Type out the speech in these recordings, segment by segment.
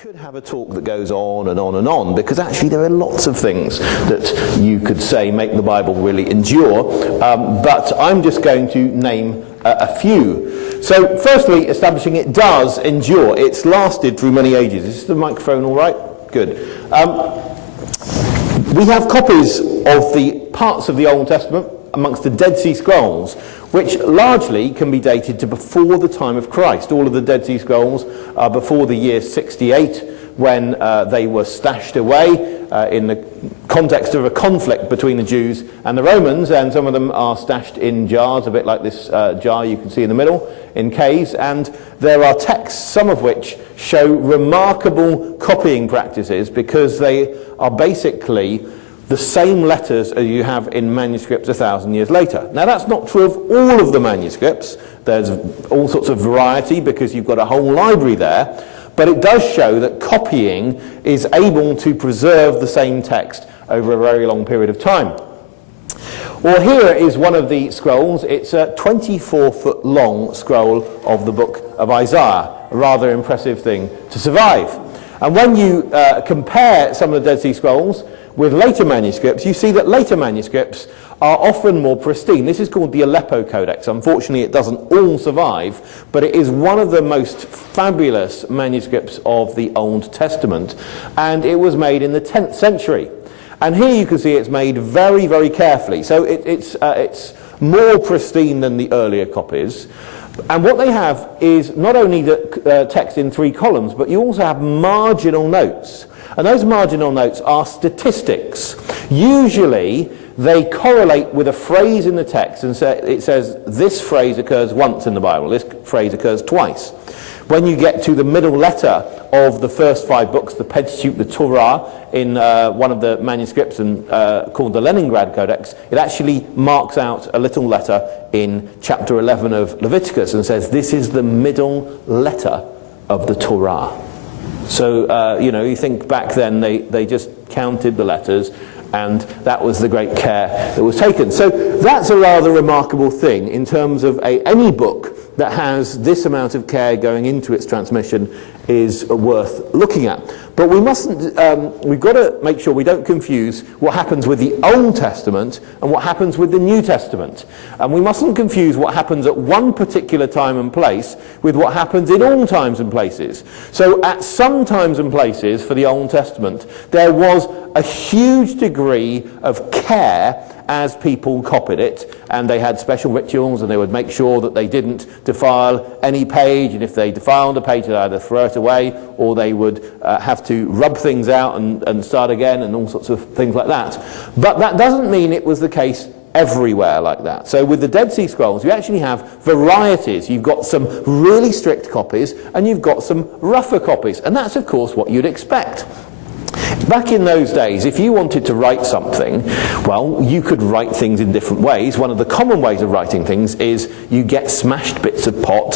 could have a talk that goes on and on and on, because actually there are lots of things that you could say make the Bible really endure, but I'm just going to name a few. So firstly, establishing it does endure. It's lasted through many ages. Is the microphone all right? Good. We have copies of the parts of the Old Testament amongst the Dead Sea Scrolls, which largely can be dated to before the time of Christ. All of the Dead Sea Scrolls are before the year 68, when they were stashed away in the context of a conflict between the Jews and the Romans, and some of them are stashed in jars, a bit like this jar you can see in the middle, in caves, and there are texts, some of which show remarkable copying practices, because they are basically the same letters as you have in manuscripts 1,000 years later. Now that's not true of all of the manuscripts. There's all sorts of variety because you've got a whole library there, but it does show that copying is able to preserve the same text over a very long period of time. Well, here is one of the scrolls. It's a 24-foot long scroll of the book of Isaiah, a rather impressive thing to survive. And when you compare some of the Dead Sea Scrolls with later manuscripts, you see that later manuscripts are often more pristine. This is called the Aleppo Codex. Unfortunately, it doesn't all survive, but it is one of the most fabulous manuscripts of the Old Testament, and it was made in the 10th century. And here you can see it's made very, very carefully. So it's more pristine than the earlier copies. And what they have is not only the text in 3 columns, but you also have marginal notes. And those marginal notes are statistics. Usually they correlate with a phrase in the text, and it says this phrase occurs once in the Bible, this phrase occurs twice. When you get to the middle letter of the first 5 books, the Pentateuch, the Torah, in one of the manuscripts called the Leningrad Codex, it actually marks out a little letter in chapter 11 of Leviticus and says this is the middle letter of the Torah. So, you think back then they just counted the letters, and that was the great care that was taken. So that's a rather remarkable thing in terms of any book that has this amount of care going into its transmission is worth looking at. But we mustn't, we've got to make sure we don't confuse what happens with the Old Testament and what happens with the New Testament. And we mustn't confuse what happens at one particular time and place with what happens in all times and places. So at some times and places for the Old Testament, there was a huge degree of care as people copied it, and they had special rituals, and they would make sure that they didn't defile any page, and if they defiled a page, they'd either throw it away, or they would have to rub things out and start again, and all sorts of things like that. But that doesn't mean it was the case everywhere like that. So with the Dead Sea Scrolls, you actually have varieties. You've got some really strict copies, and you've got some rougher copies, and that's of course what you'd expect. Back in those days, if you wanted to write something, well, you could write things in different ways. One of the common ways of writing things is you get smashed bits of pot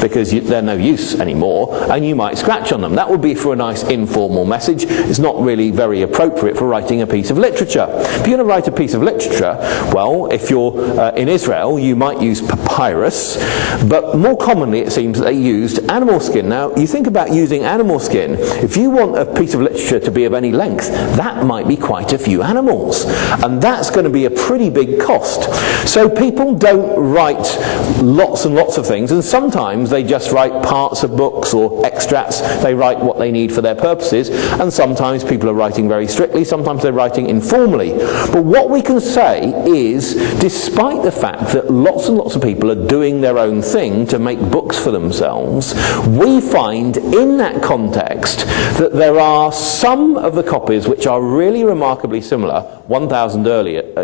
because they're no use anymore, and you might scratch on them. That would be for a nice informal message. It's not really very appropriate for writing a piece of literature. If you're going to write a piece of literature, well, if you're in Israel, you might use papyrus, but more commonly it seems that they used animal skin. Now, you think about using animal skin. If you want a piece of literature to be of any length, that might be quite a few animals, and that's going to be a pretty big cost. So people don't write lots and lots of things, and sometimes they just write parts of books or extracts. They write what they need for their purposes, and sometimes people are writing very strictly, sometimes they're writing informally. But what we can say is, despite the fact that lots and lots of people are doing their own thing to make books for themselves, we find in that context that there are some of the copies which are really remarkably similar 1,000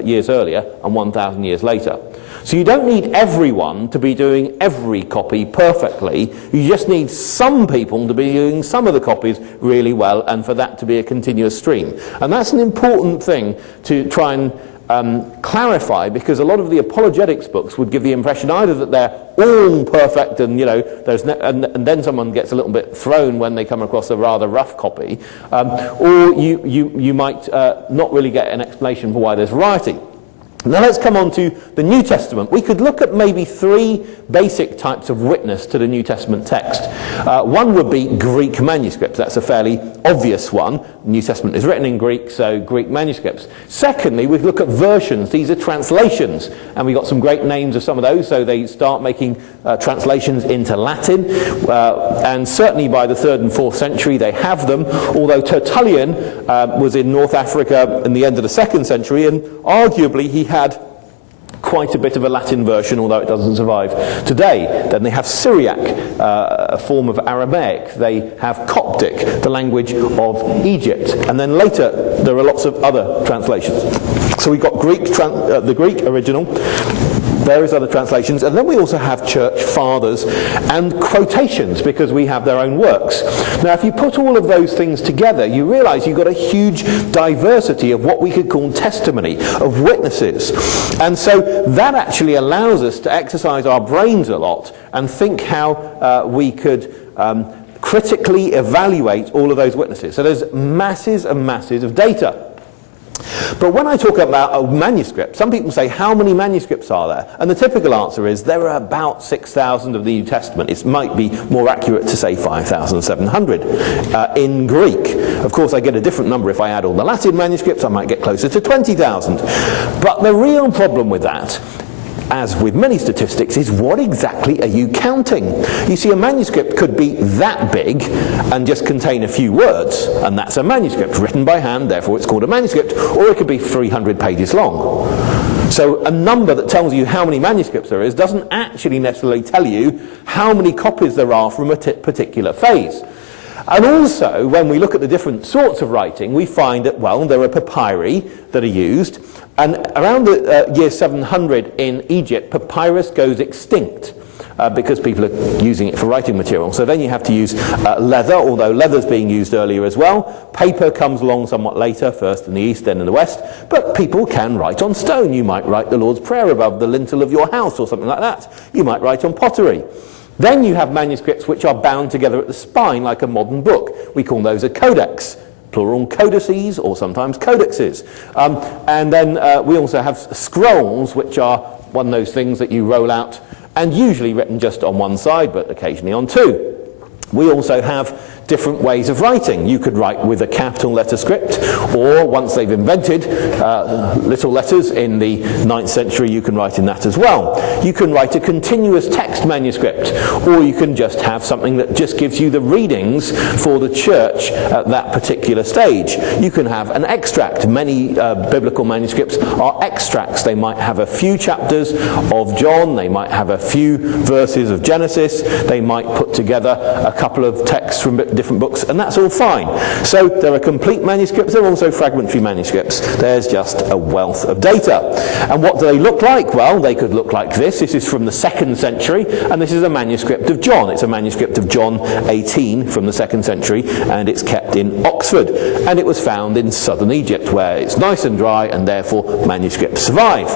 years earlier and 1,000 years later. So you don't need everyone to be doing every copy perfectly. You just need some people to be doing some of the copies really well, and for that to be a continuous stream. And that's an important thing to try and clarify, because a lot of the apologetics books would give the impression either that they're all perfect and and then someone gets a little bit thrown when they come across a rather rough copy, or you might not really get an explanation for why there's variety. Now let's come on to the New Testament. We could look at maybe three basic types of witness to the New Testament text. One would be Greek manuscripts. That's a fairly obvious one. The New Testament is written in Greek, so Greek manuscripts. Secondly, we look at versions. These are translations, and we've got some great names of some of those, so they start making translations into Latin, and certainly by the 3rd and 4th century they have them, although Tertullian was in North Africa in the end of the 2nd century, and arguably he had quite a bit of a Latin version, although it doesn't survive today. Then they have Syriac, a form of Aramaic. They have Coptic, the language of Egypt. And then later there are lots of other translations. So we've got the Greek original, various other translations, and then we also have church fathers and quotations, because we have their own works. Now if you put all of those things together, you realize you've got a huge diversity of what we could call testimony, of witnesses. And so that actually allows us to exercise our brains a lot and think how we could critically evaluate all of those witnesses. So there's masses and masses of data. But when I talk about a manuscript, some people say, how many manuscripts are there? And the typical answer is there are about 6,000 of the New Testament. It might be more accurate to say 5,700 in Greek. Of course, I get a different number if I add all the Latin manuscripts. I might get closer to 20,000. But the real problem with that, as with many statistics, is what exactly are you counting? You see, a manuscript could be that big and just contain a few words, and that's a manuscript written by hand, therefore it's called a manuscript, or it could be 300 pages long. So a number that tells you how many manuscripts there is doesn't actually necessarily tell you how many copies there are from a particular phase. And also, when we look at the different sorts of writing, we find that, well, there are papyri that are used, and around the year 700 in Egypt, papyrus goes extinct because people are using it for writing material. So then you have to use leather, although leather's being used earlier as well. Paper comes along somewhat later, first in the East, then in the West, but people can write on stone. You might write the Lord's Prayer above the lintel of your house or something like that. You might write on pottery. Then you have manuscripts which are bound together at the spine like a modern book. We call those a codex, plural codices, or sometimes codexes. And then we also have scrolls, which are one of those things that you roll out, and usually written just on one side, but occasionally on two. We also have different ways of writing. You could write with a capital letter script, or once they've invented little letters in the 9th century, you can write in that as well. You can write a continuous text manuscript, or you can just have something that just gives you the readings for the church at that particular stage. You can have an extract. Many biblical manuscripts are extracts. They might have a few chapters of John, they might have a few verses of Genesis, they might put together a couple of texts from different books, and that's all fine. So there are complete manuscripts, there are also fragmentary manuscripts. There's just a wealth of data. And what do they look like? Well, they could look like this. This is from the 2nd century, and this is a manuscript of John. It's a manuscript of John 18 from the 2nd century, and it's kept in Oxford. And it was found in southern Egypt, where it's nice and dry, and therefore manuscripts survive.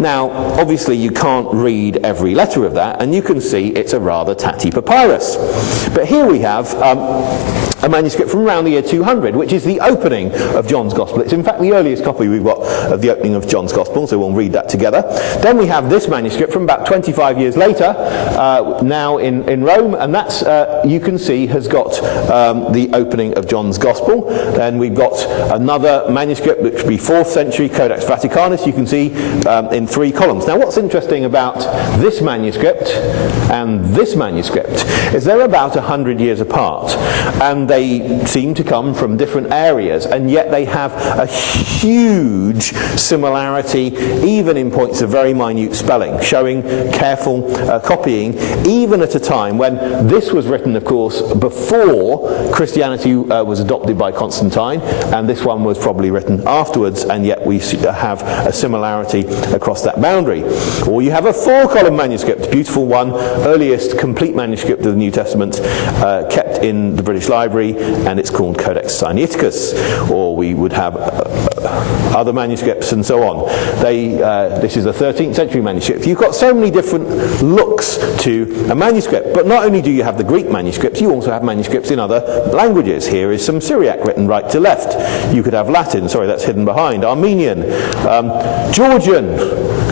Now, obviously you can't read every letter of that, and you can see it's a rather tatty papyrus. But here we have a manuscript from around the year 200, which is the opening of John's Gospel. It's in fact the earliest copy we've got of the opening of John's Gospel, so we'll read that together. Then we have this manuscript from about 25 years later, now in Rome, and that's, you can see, has got the opening of John's Gospel. Then we've got another manuscript, which would be 4th century, Codex Vaticanus, you can see in 3 columns. Now what's interesting about this manuscript and this manuscript is they're about 100 years apart, and they seem to come from different areas, and yet they have a huge similarity, even in points of very minute spelling, showing careful copying, even at a time when this was written, of course, before Christianity was adopted by Constantine, and this one was probably written afterwards, and yet we have a similarity across that boundary. Or you have a 4-column manuscript, beautiful one, earliest complete manuscript of the New Testament, kept in the British Library, and it's called Codex Sinaiticus. Or we would have other manuscripts and so on. This is a 13th century manuscript. You've got so many different looks to a manuscript, but not only do you have the Greek manuscripts, you also have manuscripts in other languages. Here is some Syriac written right to left. You could have Latin, sorry, that's hidden behind, Armenian, Georgian,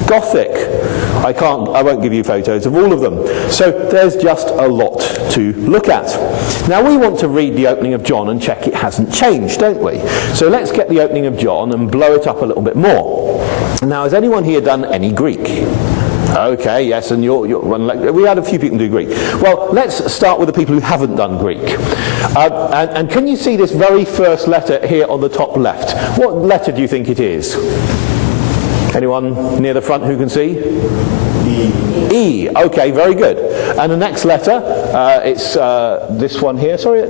Gothic. I won't give you photos of all of them. So there's just a lot to look at. Now we want to read the opening of John and check it hasn't changed, don't we? So let's get the opening of John and blow it up a little bit more. Now, has anyone here done any Greek? Okay, yes, and we had a few people do Greek. Well, let's start with the people who haven't done Greek. And can you see this very first letter here on the top left? What letter do you think it is? Anyone near the front who can see? E. Okay, very good. And the next letter, it's this one here. Sorry,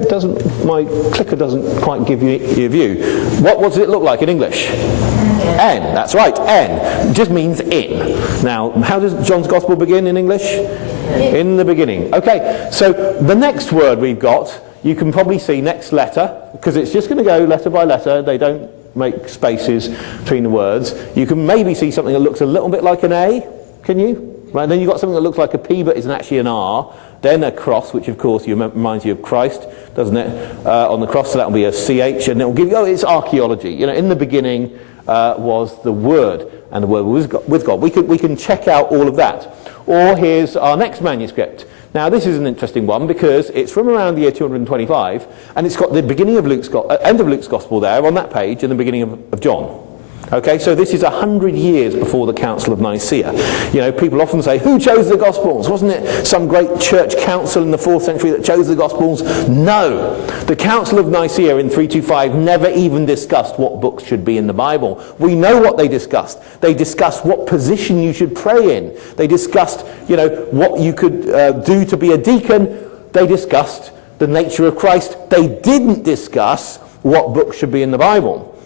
my clicker doesn't quite give you a view. What does it look like in English? N. That's right, N. It just means in. Now, how does John's Gospel begin in English? In the beginning. Okay, so the next word we've got, you can probably see next letter, because it's just going to go letter by letter. They don't make spaces between the words. You can maybe see something that looks a little bit like an A, can you? Right, then you've got something that looks like a P but isn't actually an R, then a cross, which of course reminds you of Christ, doesn't it? On the cross, so that'll be a CH, and it'll give you, it's archaeology. You know, in the beginning was the Word, and the Word was with God. We can check out all of that. Or here's our next manuscript. Now this is an interesting one because it's from around the year 225, and it's got the beginning of end of Luke's Gospel there on that page, and the beginning of John. Okay, so this is 100 years before the Council of Nicaea. You know, people often say, who chose the Gospels? Wasn't it some great church council in the 4th century that chose the Gospels? No. The Council of Nicaea in 325 never even discussed what books should be in the Bible. We know what they discussed. They discussed what position you should pray in. They discussed, you know, what you could do to be a deacon. They discussed the nature of Christ. They didn't discuss what books should be in the Bible.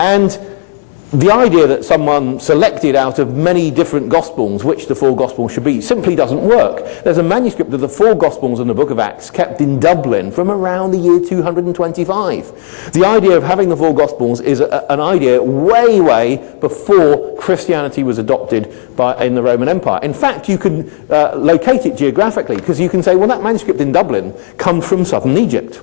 And the idea that someone selected out of many different Gospels which the 4 Gospels should be simply doesn't work. There's a manuscript of the 4 Gospels in the book of Acts kept in Dublin from around the year 225. The idea of having the 4 Gospels is an idea way before Christianity was adopted in the Roman Empire. In fact, you can locate it geographically, because you can say, well, that manuscript in Dublin comes from southern Egypt.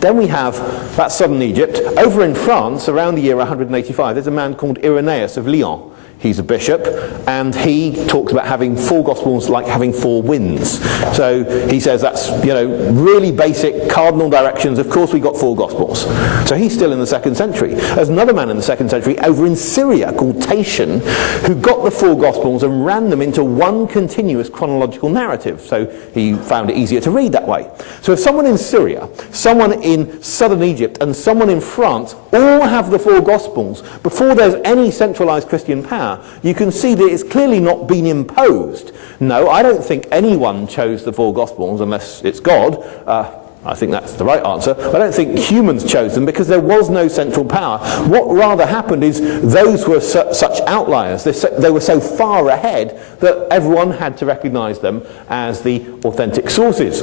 Then we have that southern Egypt. Over in France, around the year 185, there's a man called Irenaeus of Lyon. He's a bishop, and he talks about having 4 Gospels like having 4 winds. So he says that's, you know, really basic cardinal directions. Of course we got 4 Gospels. So he's still in the 2nd century. There's another man in the 2nd century over in Syria called Tatian, who got the 4 Gospels and ran them into one continuous chronological narrative. So he found it easier to read that way. So if someone in Syria, someone in southern Egypt, and someone in France all have the 4 Gospels before there's any centralized Christian power, you can see that it's clearly not been imposed. No, I don't think anyone chose the 4 Gospels unless it's God. I think that's the right answer. I don't think humans chose them because there was no central power. What rather happened is those were such outliers. They were so far ahead that everyone had to recognize them as the authentic sources.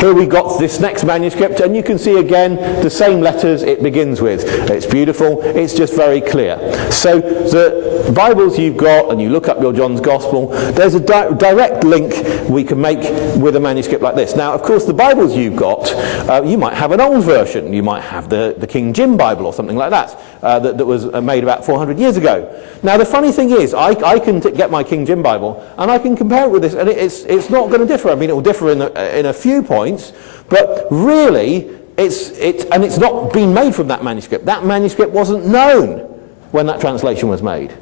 Here we got this next manuscript, and you can see again the same letters it begins with. It's beautiful, it's just very clear. So the Bibles you've got, and you look up your John's Gospel, there's a direct link we can make with a manuscript like this. Now, of course, the Bibles you've got, you might have an old version. You might have the King Jim Bible or something like that, that was made about 400 years ago. Now, the funny thing is, I can get my King Jim Bible, and I can compare it with this, and it's not going to differ. I mean, it will differ in a few points, but really, it's not been made from that manuscript. That manuscript wasn't known when that translation was made.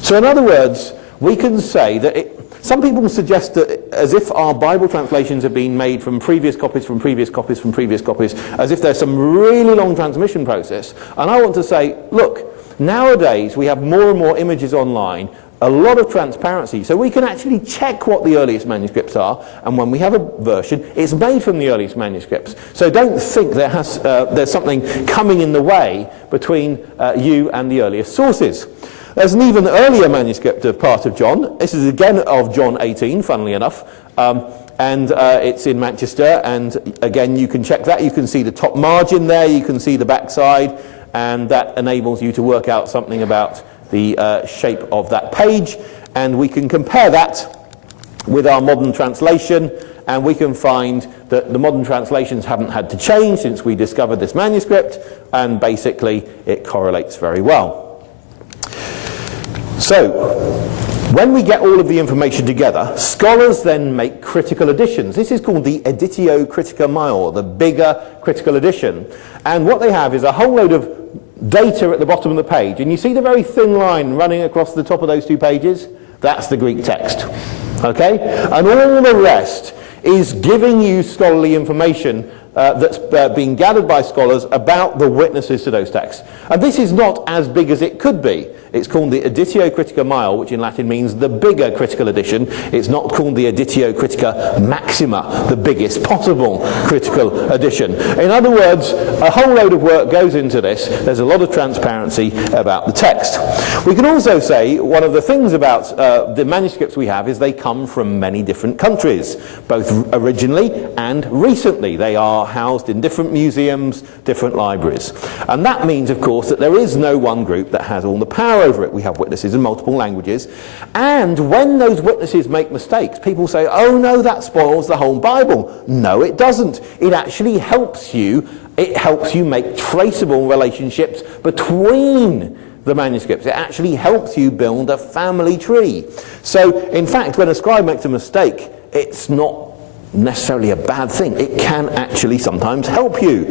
So in other words, we can say that some people suggest that as if our Bible translations have been made from previous copies, from previous copies, from previous copies, as if there's some really long transmission process. And I want to say, look, nowadays we have more and more images online, a lot of transparency, so we can actually check what the earliest manuscripts are, and when we have a version, it's made from the earliest manuscripts. So don't think there's something coming in the way between you and the earliest sources. There's an even earlier manuscript of part of John. This is again of John 18, funnily enough, and it's in Manchester, and again you can check that. You can see the top margin there, you can see the backside, and that enables you to work out something about the shape of that page, and we can compare that with our modern translation, and we can find that the modern translations haven't had to change since we discovered this manuscript, and basically it correlates very well. So, when we get all of the information together, scholars then make critical additions. This is called the editio critica maior, the bigger critical edition. And what they have is a whole load of data at the bottom of the page. And you see the very thin line running across the top of those two pages? That's the Greek text. Okay? And all the rest is giving you scholarly information that's being gathered by scholars about the witnesses to those texts. And this is not as big as it could be. It's called the editio critica maior, which in Latin means the bigger critical edition. It's not called the editio critica maxima, the biggest possible critical edition. In other words, a whole load of work goes into this. There's a lot of transparency about the text. We can also say one of the things about the manuscripts we have is they come from many different countries, both originally and recently. They are housed in different museums, different libraries. And that means, of course, that there is no one group that has all the power over it. We have witnesses in multiple languages. And when those witnesses make mistakes, people say, oh no, that spoils the whole Bible. No, it doesn't. It actually helps you. It helps you make traceable relationships between the manuscripts. It actually helps you build a family tree. So, in fact, when a scribe makes a mistake, it's not necessarily a bad thing. It can actually sometimes help you.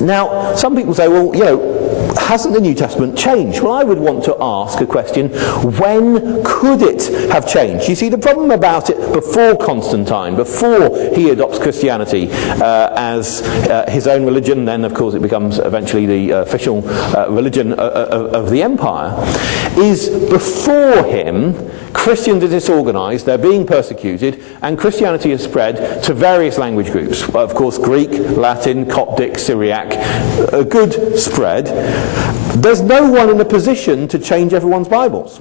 Now, some people say, well, you know, hasn't the New Testament changed? Well, I would want to ask a question, when could it have changed? You see, the problem about it before Constantine, before he adopts Christianity as his own religion, then of course it becomes eventually the official religion of the empire, is before him, Christians are disorganized, they're being persecuted, and Christianity has spread to various language groups. Of course, Greek, Latin, Coptic, Syriac, a good spread. There's no one in a position to change everyone's Bibles.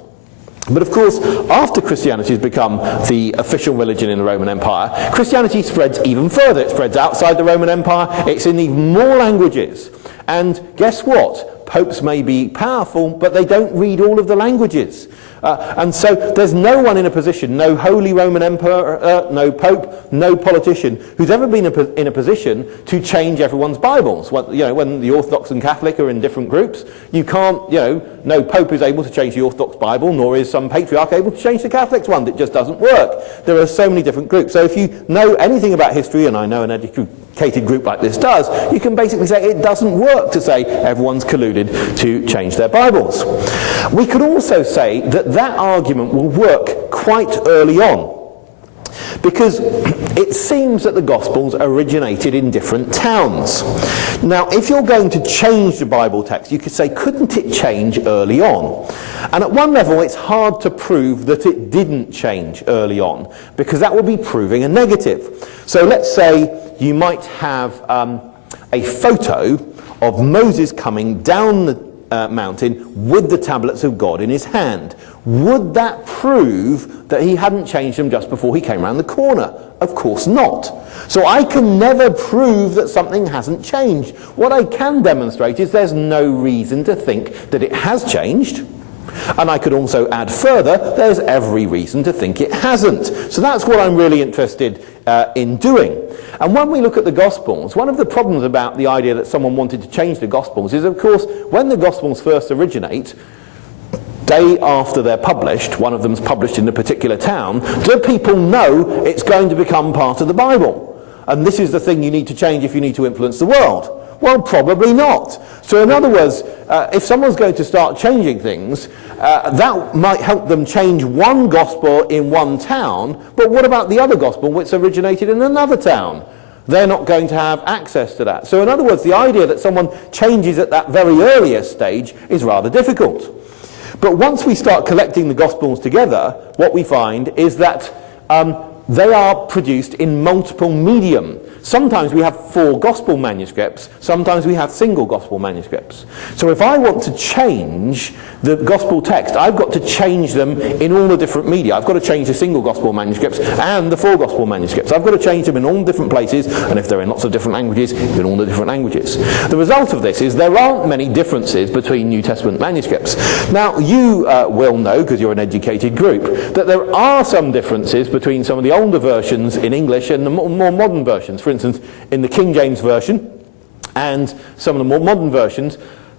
But of course, after Christianity has become the official religion in the Roman Empire, Christianity spreads even further. It spreads outside the Roman Empire. It's in even more languages. And guess what? Popes may be powerful, but they don't read all of the languages. And so there's no one in a position, no Holy Roman Emperor, no Pope, no politician, who's ever been in a position to change everyone's Bibles. When the Orthodox and Catholic are in different groups, you can't, no Pope is able to change the Orthodox Bible, nor is some patriarch able to change the Catholic's one. It just doesn't work. There are so many different groups. So if you know anything about history, and I know an educated group like this does, you can basically say it doesn't work to say everyone's colluded to change their Bibles. We could also say that that argument will work quite early on, because it seems that the Gospels originated in different towns. Now, if you're going to change the Bible text, you could say, couldn't it change early on? And at one level, it's hard to prove that it didn't change early on, because that would be proving a negative. So let's say you might have a photo of Moses coming down the mountain with the tablets of God in his hand. Would that prove that he hadn't changed them just before he came around the corner? Of course not. So I can never prove that something hasn't changed. What I can demonstrate is there's no reason to think that it has changed. And I could also add further, there's every reason to think it hasn't. So that's what I'm really interested in doing. And when we look at the Gospels, one of the problems about the idea that someone wanted to change the Gospels is, of course, when the Gospels first originate, day after they're published, one of them's published in a particular town, do people know it's going to become part of the Bible? And this is the thing you need to change if you need to influence the world. Well, probably not. So in other words, if someone's going to start changing things, that might help them change one gospel in one town, but what about the other gospel which originated in another town? They're not going to have access to that. So in other words, the idea that someone changes at that very earliest stage is rather difficult. But once we start collecting the Gospels together, what we find is that they are produced in multiple medium. Sometimes we have 4 gospel manuscripts, sometimes we have single gospel manuscripts. So if I want to change the gospel text, I've got to change them in all the different media. I've got to change the single gospel manuscripts and the 4 gospel manuscripts. I've got to change them in all different places, and if they're in lots of different languages, in all the different languages. The result of this is there aren't many differences between New Testament manuscripts. Now, you will know, because you're an educated group, that there are some differences between some of the older versions in English and the more modern versions. For instance, in the King James Version and some of the more modern versions,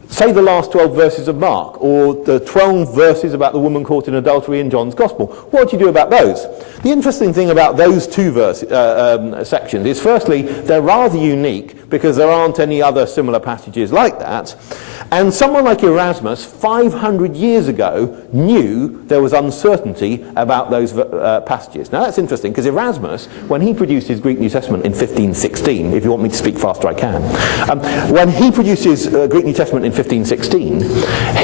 say the last 12 verses of Mark, or the 12 verses about the woman caught in adultery in John's Gospel. What do you do about those? The interesting thing about those 2 sections is, firstly, they're rather unique because there aren't any other similar passages like that. And someone like Erasmus, 500 years ago, knew there was uncertainty about those passages. Now that's interesting, because Erasmus, when he produced his Greek New Testament in 1516, if you want me to speak faster I can, when he produced his Greek New Testament in 1516,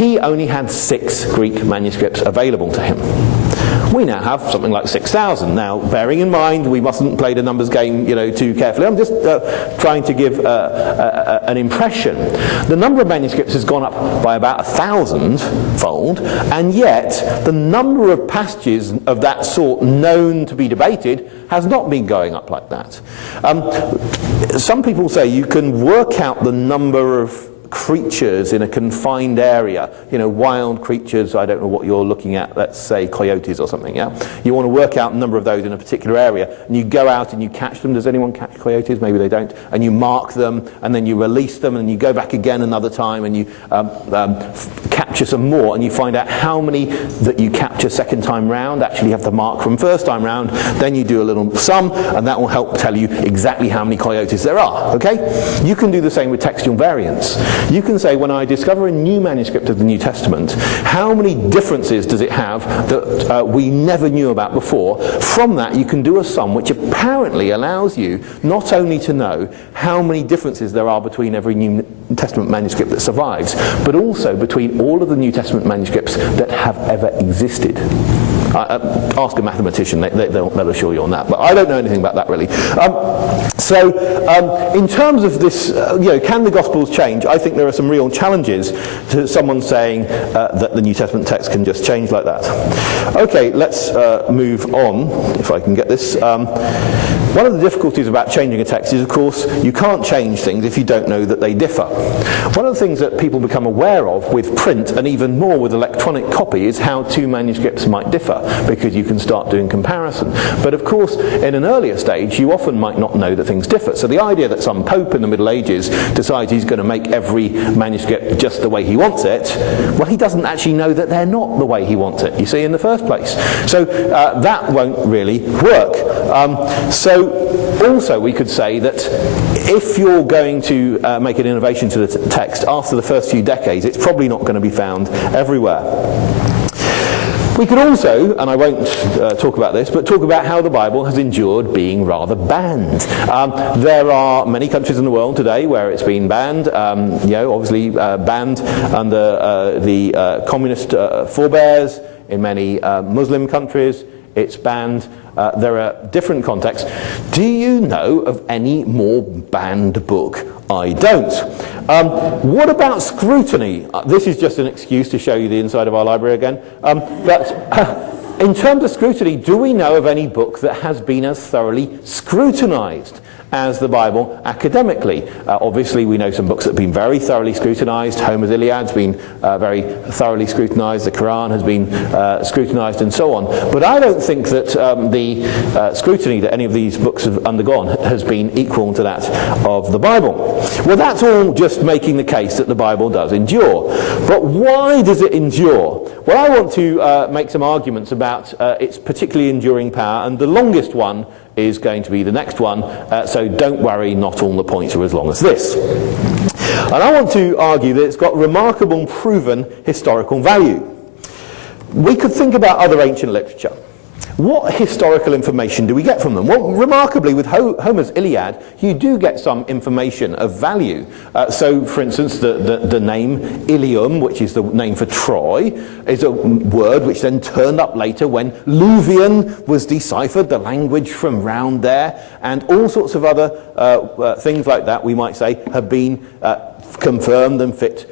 he only had 6 Greek manuscripts available to him. We now have something like 6,000. Now, bearing in mind, we mustn't play the numbers game, too carefully. I'm just trying to give an impression. The number of manuscripts has gone up by about 1,000-fold, and yet the number of passages of that sort known to be debated has not been going up like that. Some people say you can work out the number of creatures in a confined area, wild creatures. I don't know what you're looking at, let's say coyotes or something, yeah? You want to work out the number of those in a particular area, and you go out and you catch them. Does anyone catch coyotes? Maybe they don't. And you mark them, and then you release them, and you go back again another time, and you capture some more, and you find out how many that you capture second time round. Actually, you have to mark from first time round, then you do a little sum, and that will help tell you exactly how many coyotes there are, okay? You can do the same with textual variants. You can say, when I discover a new manuscript of the New Testament, how many differences does it have that we never knew about before? From that, you can do a sum which apparently allows you not only to know how many differences there are between every New Testament manuscript that survives, but also between all of the New Testament manuscripts that have ever existed. Ask a mathematician, they'll assure you on that, but I don't know anything about that really. In terms of this, can the Gospels change? I think there are some real challenges to someone saying that the New Testament text can just change like that. Okay, let's move on, if I can get this. One of the difficulties about changing a text is, of course, you can't change things if you don't know that they differ. One of the things that people become aware of with print, and even more with electronic copy, is how 2 manuscripts might differ, because you can start doing comparison. But of course, in an earlier stage, you often might not know that things differ. So the idea that some pope in the Middle Ages decides he's going to make every manuscript just the way he wants it, well, he doesn't actually know that they're not the way he wants it, you see, in the first place. So that won't really work. Also, we could say that if you're going to make an innovation to the text after the first few decades, it's probably not going to be found everywhere. We could also, and I won't talk about this, but talk about how the Bible has endured being rather banned. There are many countries in the world today where it's been banned, obviously banned under the communist forebears. In many Muslim countries, it's banned. There are different contexts. Do you know of any more banned book? I don't. What about scrutiny? This is just an excuse to show you the inside of our library again. But in terms of scrutiny, do we know of any book that has been as thoroughly scrutinized as the Bible academically? Obviously, we know some books that have been very thoroughly scrutinized. Homer's Iliad's been very thoroughly scrutinized. The Quran has been scrutinized, and so on. But I don't think that the scrutiny that any of these books have undergone has been equal to that of the Bible. Well, that's all just making the case that the Bible does endure. But why does it endure? Well, I want to make some arguments about its particularly enduring power, and the longest one is going to be the next one, so don't worry, not all the points are as long as this. And I want to argue that it's got remarkable proven historical value. We could think about other ancient literature. what historical information do we get from them? Well, remarkably, with Homer's Iliad, you do get some information of value. So, for instance, the name Ilium, which is the name for Troy, is a word which then turned up later when Luvian was deciphered, the language from round there, and all sorts of other things like that, we might say, have been confirmed and fit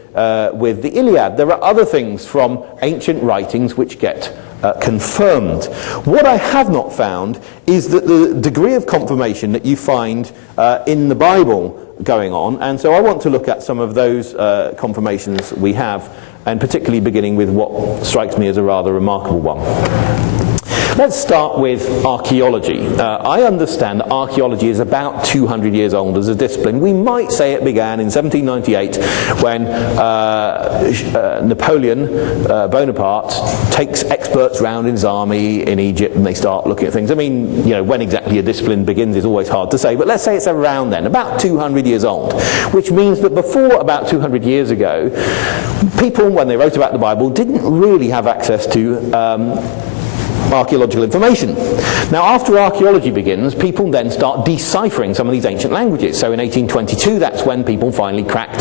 with the Iliad. There are other things from ancient writings which get confirmed. What I have not found is that the degree of confirmation that you find in the Bible going on, and so I want to look at some of those confirmations we have, and particularly beginning with what strikes me as a rather remarkable one. Let's start with archaeology. I understand that archaeology is about 200 years old as a discipline. We might say it began in 1798 when Napoleon Bonaparte takes experts round in his army in Egypt and they start looking at things. I mean, you know, when exactly a discipline begins is always hard to say, but let's say it's around then, about 200 years old, which means that before about 200 years ago, people, when they wrote about the Bible, didn't really have access to archaeological information. Now, after archaeology begins, people then start deciphering some of these ancient languages. So in 1822, that's when people finally cracked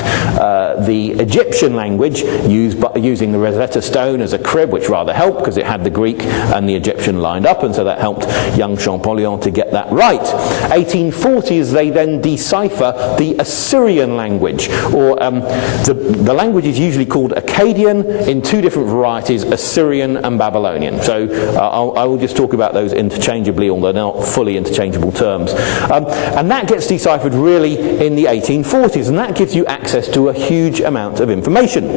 the Egyptian language using the Rosetta Stone as a crib, which rather helped because it had the Greek and the Egyptian lined up, and so that helped young Champollion to get that right. 1840s, they then decipher the Assyrian language, or the language is usually called Akkadian in two different varieties, Assyrian and Babylonian. So I will just talk about those interchangeably, although they're not fully interchangeable terms. And that gets deciphered really in the 1840s, and that gives you access to a huge amount of information.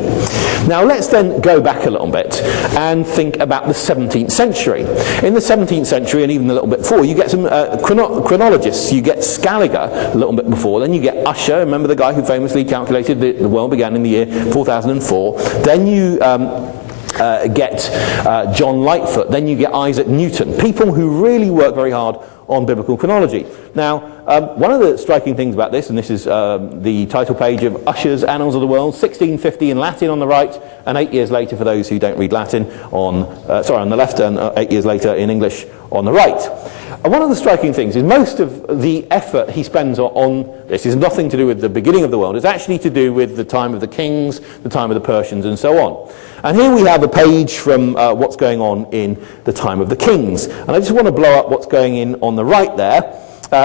Now let's then go back a little bit and think about the 17th century. In the 17th century, and even a little bit before, you get some chronologists. You get Scaliger a little bit before, then you get Ussher, remember the guy who famously calculated the world began in the year 4004. Then you get John Lightfoot, then you get Isaac Newton, people who really work very hard on biblical chronology. Now, one of the striking things about this, and this is the title page of Ussher's Annals of the World, 1650 in Latin on the right, and 8 years later, for those who don't read Latin, on the left, and 8 years later in English on the right. And one of the striking things is most of the effort he spends on this is nothing to do with the beginning of the world. It's actually to do with the time of the kings, the time of the Persians, and so on. And here we have a page from what's going on in the time of the kings. And I just want to blow up what's going on the right there,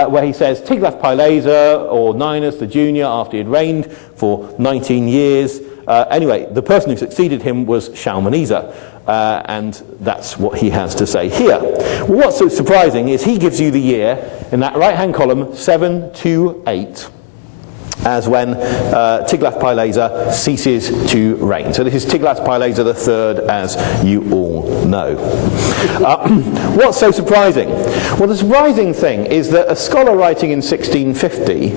where he says Tiglath-Pileser, or Ninus the Junior, after he had reigned for 19 years. Anyway, the person who succeeded him was Shalmaneser. And that's what he has to say here. Well, what's so surprising is he gives you the year in that right-hand column, 728, as when Tiglath-Pileser ceases to reign. So this is Tiglath-Pileser III, as you all know. What's so surprising? Well, the surprising thing is that a scholar writing in 1650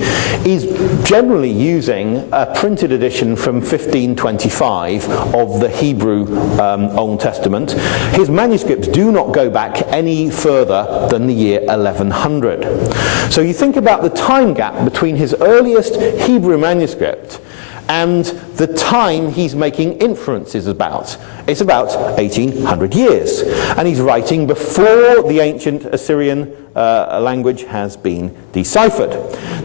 is generally using a printed edition from 1525 of the Hebrew Old Testament. His manuscripts do not go back any further than the year 1100. So you think about the time gap between his earliest Hebrew manuscript and the time he's making inferences about. It's about 1800 years. And he's writing before the ancient Assyrian language has been deciphered.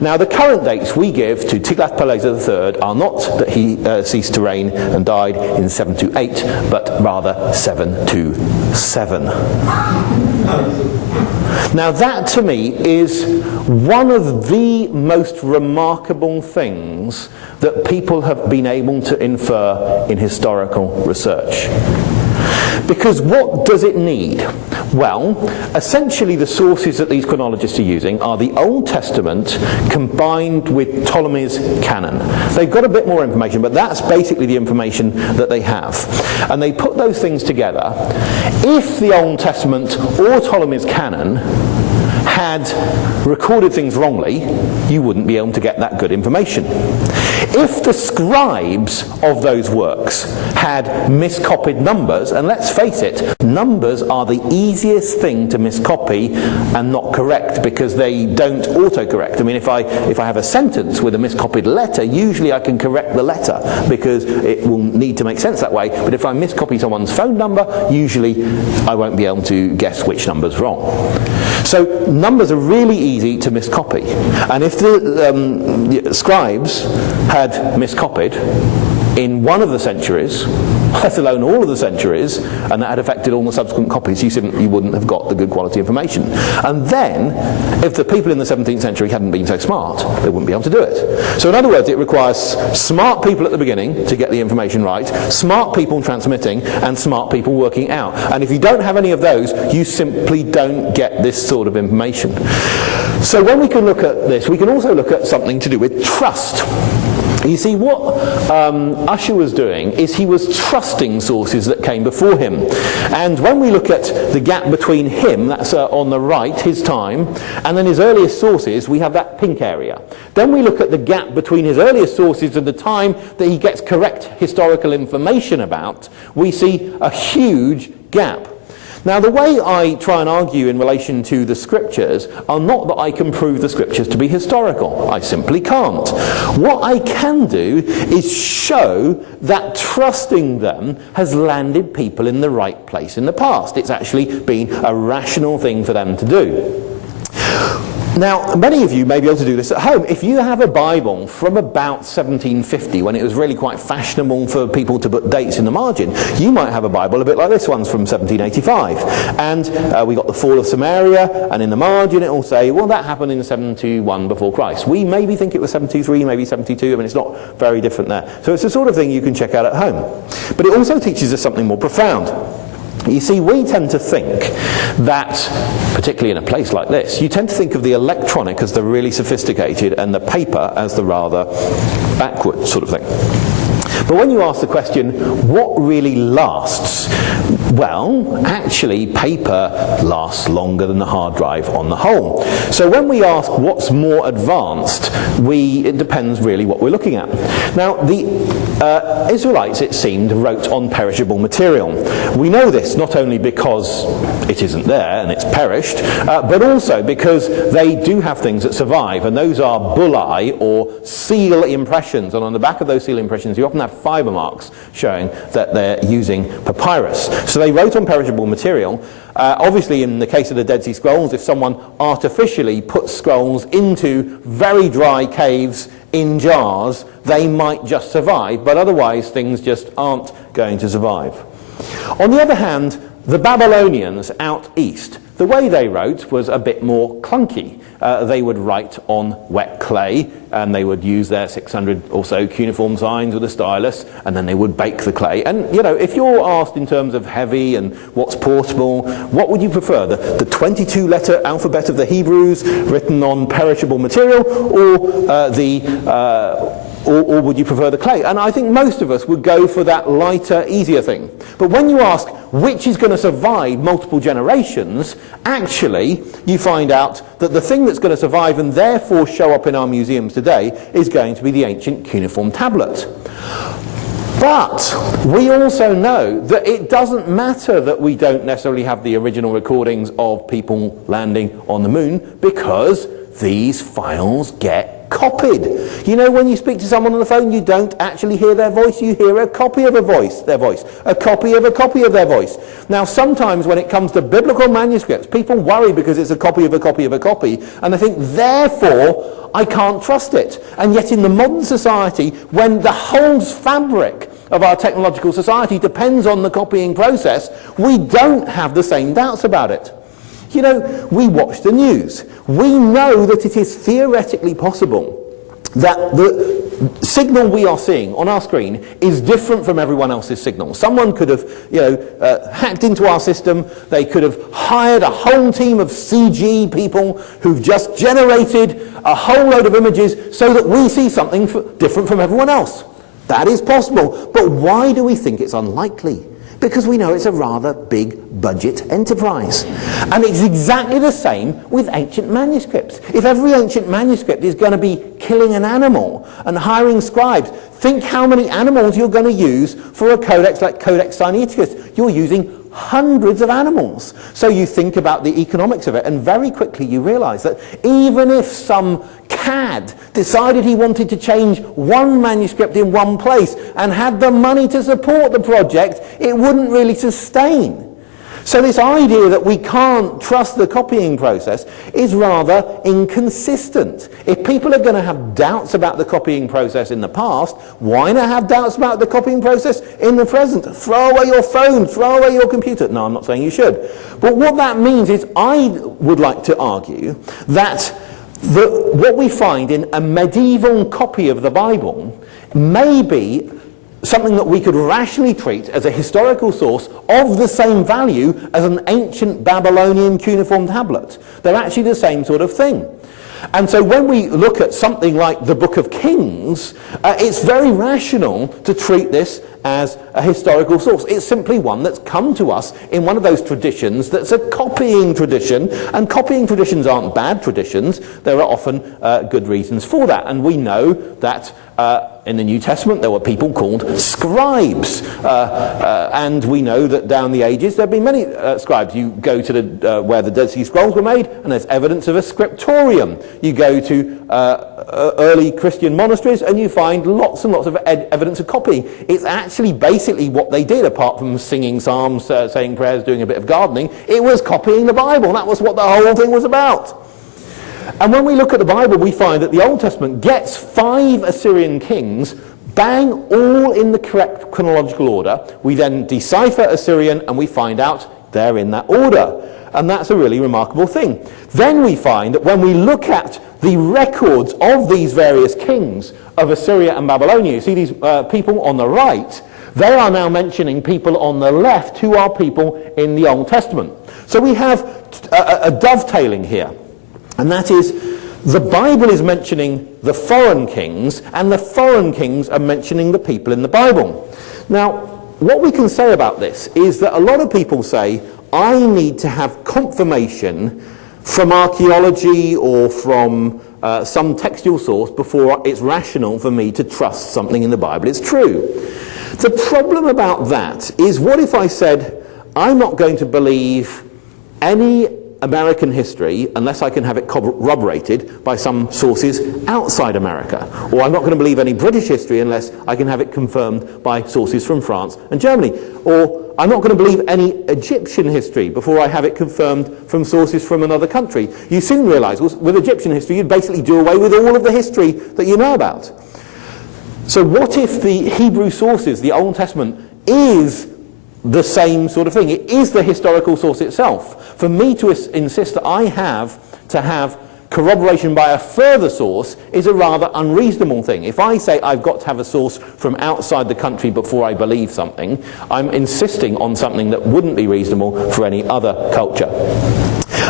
Now, the current dates we give to Tiglath-Pileser III are not that he ceased to reign and died in 728, but rather 727. Now, that to me is one of the most remarkable things that people have been able to infer in historical research. Because what does it need? Well, essentially the sources that these chronologists are using are the Old Testament combined with Ptolemy's canon. They've got a bit more information, but that's basically the information that they have. And they put those things together. If the Old Testament or Ptolemy's canon had recorded things wrongly, you wouldn't be able to get that good information. If the scribes of those works had miscopied numbers, and let's face it, numbers are the easiest thing to miscopy and not correct because they don't autocorrect. I mean, if I have a sentence with a miscopied letter, usually I can correct the letter because it will need to make sense that way. But if I miscopy someone's phone number, usually I won't be able to guess which number's wrong. So numbers are really easy to miscopy. And if the scribes had miscopied in one of the centuries, let alone all of the centuries, and that had affected all the subsequent copies, you wouldn't have got the good quality information. And then, if the people in the 17th century hadn't been so smart, they wouldn't be able to do it. So in other words, it requires smart people at the beginning to get the information right, smart people transmitting, and smart people working out. And if you don't have any of those, you simply don't get this sort of information. So when we can look at this, we can also look at something to do with trust. You see, what Ussher was doing is he was trusting sources that came before him. And when we look at the gap between him, that's on the right, his time, and then his earliest sources, we have that pink area. Then we look at the gap between his earliest sources and the time that he gets correct historical information about, we see a huge gap. Now, the way I try and argue in relation to the scriptures are not that I can prove the scriptures to be historical. I simply can't. What I can do is show that trusting them has landed people in the right place in the past. It's actually been a rational thing for them to do. Now, many of you may be able to do this at home. If you have a Bible from about 1750, when it was really quite fashionable for people to put dates in the margin, you might have a Bible a bit like this one's from 1785. And we got the fall of Samaria, and in the margin it will say, well, that happened in 721 before Christ. We maybe think it was 723, maybe 72. I mean, it's not very different there. So it's the sort of thing you can check out at home. But it also teaches us something more profound. You see, we tend to think that, particularly in a place like this, you tend to think of the electronic as the really sophisticated and the paper as the rather backward sort of thing. But when you ask the question, what really lasts? Well, actually, paper lasts longer than the hard drive on the whole. So when we ask what's more advanced, it depends really what we're looking at. Now, the Israelites, it seemed, wrote on perishable material. We know this not only because it isn't there and it's perished, but also because they do have things that survive, and those are bullae or seal impressions. And on the back of those seal impressions, you often have fiber marks showing that they're using papyrus. So they wrote on perishable material. Obviously, in the case of the Dead Sea Scrolls, if someone artificially puts scrolls into very dry caves in jars, they might just survive, but otherwise things just aren't going to survive. On the other hand, the Babylonians out east, the way they wrote was a bit more clunky. They would write on wet clay, and they would use their 600 or so cuneiform signs with a stylus, and then they would bake the clay. And, you know, if you're asked in terms of heavy and what's portable, what would you prefer? The 22-letter alphabet of the Hebrews written on perishable material, or would you prefer the clay? And I think most of us would go for that lighter, easier thing. But when you ask which is going to survive multiple generations, actually you find out that the thing that's going to survive and therefore show up in our museums today is going to be the ancient cuneiform tablet. But we also know that it doesn't matter that we don't necessarily have the original recordings of people landing on the moon, because these files get copied. You know, when you speak to someone on the phone, you don't actually hear their voice, you hear a copy of their voice, a copy of a copy of their voice. Now, sometimes when it comes to biblical manuscripts, people worry because it's a copy of a copy of a copy, and they think, therefore, I can't trust it. And yet in the modern society, when the whole fabric of our technological society depends on the copying process, we don't have the same doubts about it. You know, we watch the news. We know that it is theoretically possible that the signal we are seeing on our screen is different from everyone else's signal. Someone could have, hacked into our system. They could have hired a whole team of CG people who've just generated a whole load of images so that we see something different from everyone else. That is possible. But why do we think it's unlikely? because we know it's a rather big budget enterprise. And it's exactly the same with ancient manuscripts. If every ancient manuscript is going to be killing an animal and hiring scribes, think how many animals you're going to use for a codex like Codex Sinaiticus. You're using hundreds of animals. So you think about the economics of it, and very quickly you realize that even if some cad decided he wanted to change one manuscript in one place and had the money to support the project, it wouldn't really sustain. So this idea that we can't trust the copying process is rather inconsistent. If people are going to have doubts about the copying process in the past, why not have doubts about the copying process in the present? Throw away your phone, throw away your computer. No, I'm not saying you should. But what that means is I would like to argue that what we find in a medieval copy of the Bible may be something that we could rationally treat as a historical source of the same value as an ancient Babylonian cuneiform tablet. They're actually the same sort of thing. And so when we look at something like the Book of Kings, it's very rational to treat this as a historical source. It's simply one that's come to us in one of those traditions that's a copying tradition, and copying traditions aren't bad traditions. There are often good reasons for that, and we know that in the New Testament there were people called scribes, and we know that down the ages there have been many scribes. You go to where the Dead Sea Scrolls were made, and there's evidence of a scriptorium. You go to early Christian monasteries and you find lots and lots of evidence of copying. It's actually basically what they did, apart from singing psalms, saying prayers, doing a bit of gardening. It was copying the Bible. That was what the whole thing was about. And when we look at the Bible, we find that the Old Testament gets 5 Assyrian kings, bang, all in the correct chronological order. We then decipher Assyrian and we find out they're in that order. And that's a really remarkable thing. Then we find that when we look at the records of these various kings of Assyria and Babylonia, you see these people on the right, they are now mentioning people on the left who are people in the Old Testament. So we have a dovetailing here. And that is, the Bible is mentioning the foreign kings, and the foreign kings are mentioning the people in the Bible. Now, what we can say about this is that a lot of people say, I need to have confirmation from archaeology or from some textual source before it's rational for me to trust something in the Bible is true. The problem about that is, what if I said, I'm not going to believe any American history unless I can have it corroborated by some sources outside America. Or I'm not going to believe any British history unless I can have it confirmed by sources from France and Germany. Or I'm not going to believe any Egyptian history before I have it confirmed from sources from another country. You soon realise, with Egyptian history, you'd basically do away with all of the history that you know about. So what if the Hebrew sources, the Old Testament, is the same sort of thing? It is the historical source itself. For me to insist that I have to have corroboration by a further source is a rather unreasonable thing. If I say I've got to have a source from outside the country before I believe something, I'm insisting on something that wouldn't be reasonable for any other culture.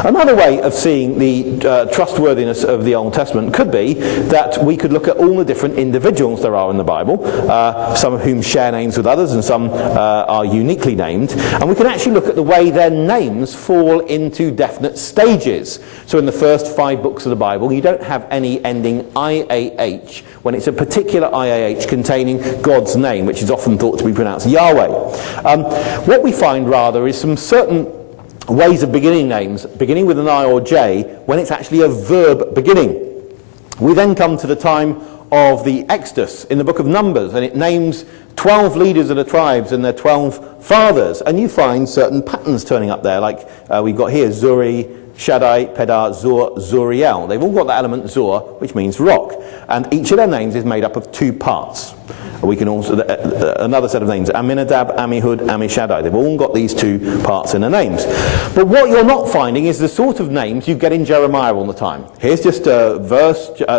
Another way of seeing the trustworthiness of the Old Testament could be that we could look at all the different individuals there are in the Bible, some of whom share names with others and some are uniquely named, and we can actually look at the way their names fall into definite stages. So in the first 5 books of the Bible, you don't have any ending IAH when it's a particular IAH containing God's name, which is often thought to be pronounced Yahweh. What we find rather is some certain ways of beginning names, beginning with an I or J, when it's actually a verb beginning. We then come to the time of the Exodus in the book of Numbers, and it names 12 leaders of the tribes and their 12 fathers, and you find certain patterns turning up there, like we've got here, Zuri, Shaddai, Pedar, Zur, Zuriel. They've all got that element Zur, which means rock, and each of their names is made up of 2 parts. We can also, another set of names, Aminadab, Amihud, Amishadai. They've all got these 2 parts in their names. But what you're not finding is the sort of names you get in Jeremiah all the time. Here's just a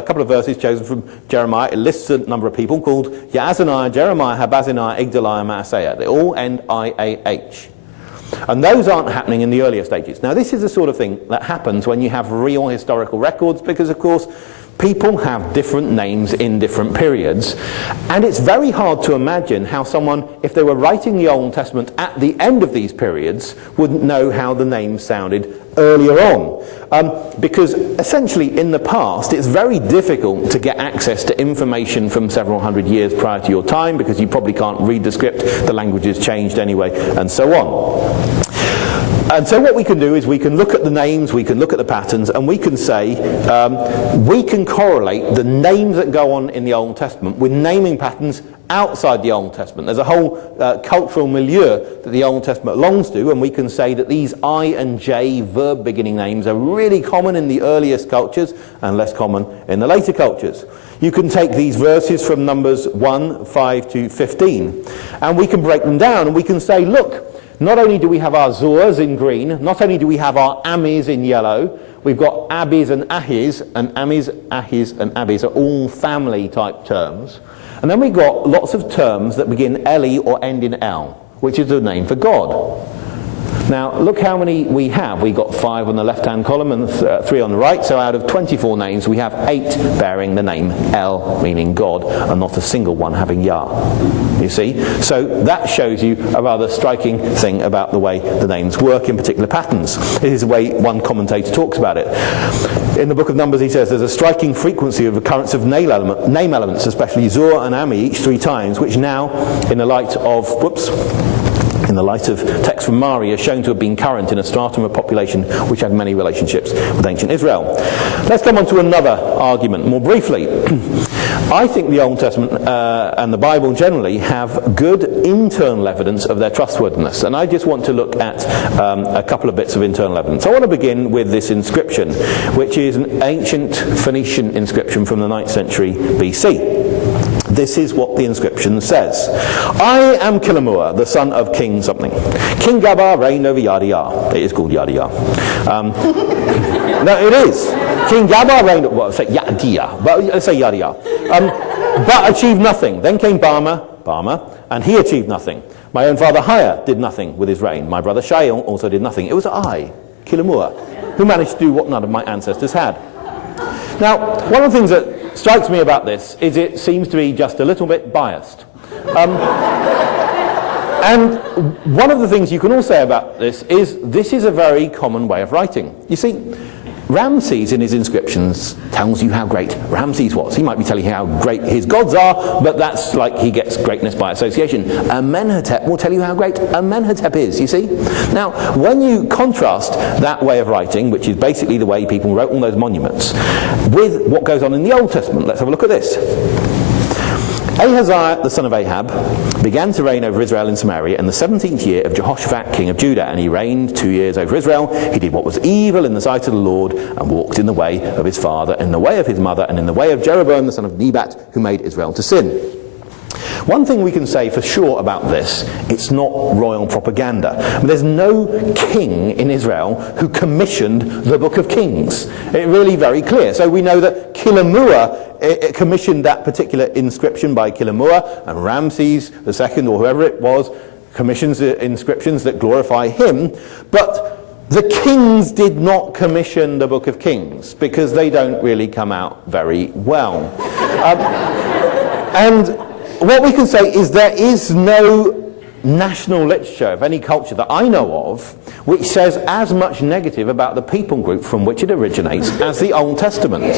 couple of verses chosen from Jeremiah. It lists a number of people called Yaazaniah, Jeremiah, Habazaniah, Igdaliah, Maaseiah. They all end IAH. And those aren't happening in the earlier stages. Now, this is the sort of thing that happens when you have real historical records, because, of course, People have different names in different periods, and it's very hard to imagine how someone, if they were writing the Old Testament at the end of these periods, wouldn't know how the names sounded earlier on. Because essentially in the past it's very difficult to get access to information from several hundred years prior to your time, because you probably can't read the script, the language has changed anyway, and so on. And so what we can do is we can look at the names, we can look at the patterns, and we can say, we can correlate the names that go on in the Old Testament with naming patterns outside the Old Testament. There's a whole cultural milieu that the Old Testament belongs to, and we can say that these I and J verb beginning names are really common in the earliest cultures and less common in the later cultures. You can take these verses from Numbers 1, 5 to 15, and we can break them down, and we can say, look, not only do we have our Zors in green, not only do we have our Amis in yellow, we've got Abis and Ahis, and Amis, Ahis and Abis are all family type terms. And then we've got lots of terms that begin Eli or end in L, which is the name for God. Now, look how many we have. We've got 5 on the left-hand column and 3 on the right, so out of 24 names, we have 8 bearing the name El, meaning God, and not a single one having Yah. You see? So that shows you a rather striking thing about the way the names work in particular patterns. This is the way one commentator talks about it. In the book of Numbers, he says, there's a striking frequency of occurrence of name elements, especially Zor and Ami, each 3 times, which now, in the light of, in the light of text from Mari, are shown to have been current in a stratum of population which had many relationships with ancient Israel. Let's come on to another argument more briefly. I think the Old Testament and the Bible generally have good internal evidence of their trustworthiness, and I just want to look at a couple of bits of internal evidence. I want to begin with this inscription, which is an ancient Phoenician inscription from the 9th century BC. This is what the inscription says. I am Kilamur, the son of King something. King Gabar reigned over Yadiar. It is called Yadiar. No, it is. King Gabar reigned over, well, say Yadiar, but let's say Yadiar. But achieved nothing. Then came Bama, and he achieved nothing. My own father Hiah did nothing with his reign. My brother Shael also did nothing. It was I, Kilamur, who managed to do what none of my ancestors had. Now, one of the things that strikes me about this is it seems to be just a little bit biased. And one of the things you can all say about this is a very common way of writing. You see, Ramses in his inscriptions tells you how great Ramses was. He might be telling you how great his gods are, but that's like he gets greatness by association. Amenhotep will tell you how great Amenhotep is, you see. Now, when you contrast that way of writing, which is basically the way people wrote all those monuments, with what goes on in the Old Testament, let's have a look at this. Ahaziah, the son of Ahab, began to reign over Israel in Samaria in the 17th year of Jehoshaphat, king of Judah, and he reigned 2 years over Israel. He did what was evil in the sight of the Lord, and walked in the way of his father, in the way of his mother, and in the way of Jeroboam, the son of Nebat, who made Israel to sin. One thing we can say for sure about this, it's not royal propaganda. There's no king in Israel who commissioned the Book of Kings. It's really very clear. So we know that Kilamur commissioned that particular inscription by Kilamur, and Ramses II, or whoever it was, commissions the inscriptions that glorify him. But the kings did not commission the Book of Kings, because they don't really come out very well. And what we can say is there is no national literature of any culture that I know of which says as much negative about the people group from which it originates as the Old Testament.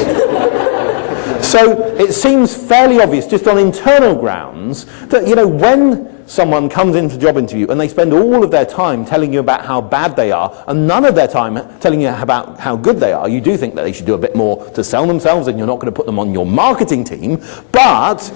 So it seems fairly obvious, just on internal grounds, that, you know, when someone comes into a job interview and they spend all of their time telling you about how bad they are and none of their time telling you about how good they are, you do think that they should do a bit more to sell themselves, and you're not going to put them on your marketing team, but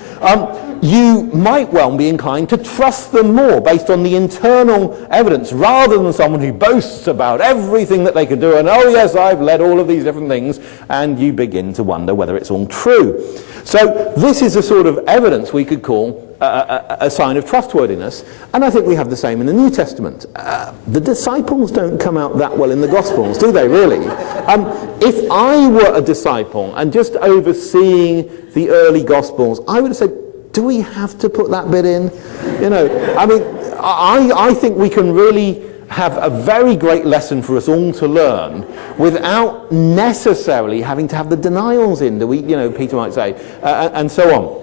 you might well be inclined to trust them more based on the internal evidence rather than someone who boasts about everything that they can do and, oh yes, I've led all of these different things, and you begin to wonder whether it's all true. So this is a sort of evidence we could call a sign of trustworthiness, and I think we have the same in the New Testament. The disciples don't come out that well in the Gospels, do they really? If I were a disciple and just overseeing the early Gospels, I would have said, do we have to put that bit in? You know, I mean, I think we can really have a very great lesson for us all to learn without necessarily having to have the denials in that we, Peter might say, and so on.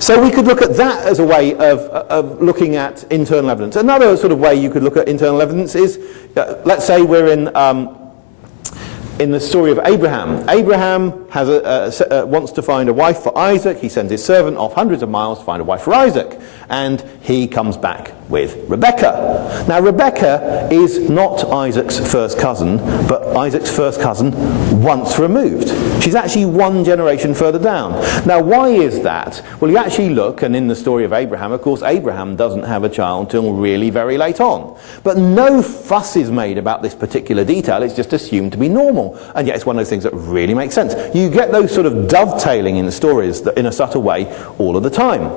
So we could look at that as a way of looking at internal evidence. Another sort of way you could look at internal evidence is, let's say we're in the story of Abraham. Abraham has wants to find a wife for Isaac. He sends his servant off hundreds of miles to find a wife for Isaac. And he comes back with Rebekah. Now, Rebekah is not Isaac's first cousin, but Isaac's first cousin once removed. She's actually one generation further down. Now, why is that? Well, you actually look, and in the story of Abraham, of course, Abraham doesn't have a child till really very late on. But no fuss is made about this particular detail. It's just assumed to be normal. And yet it's one of those things that really makes sense. You get those sort of dovetailing in the stories that in a subtle way all of the time.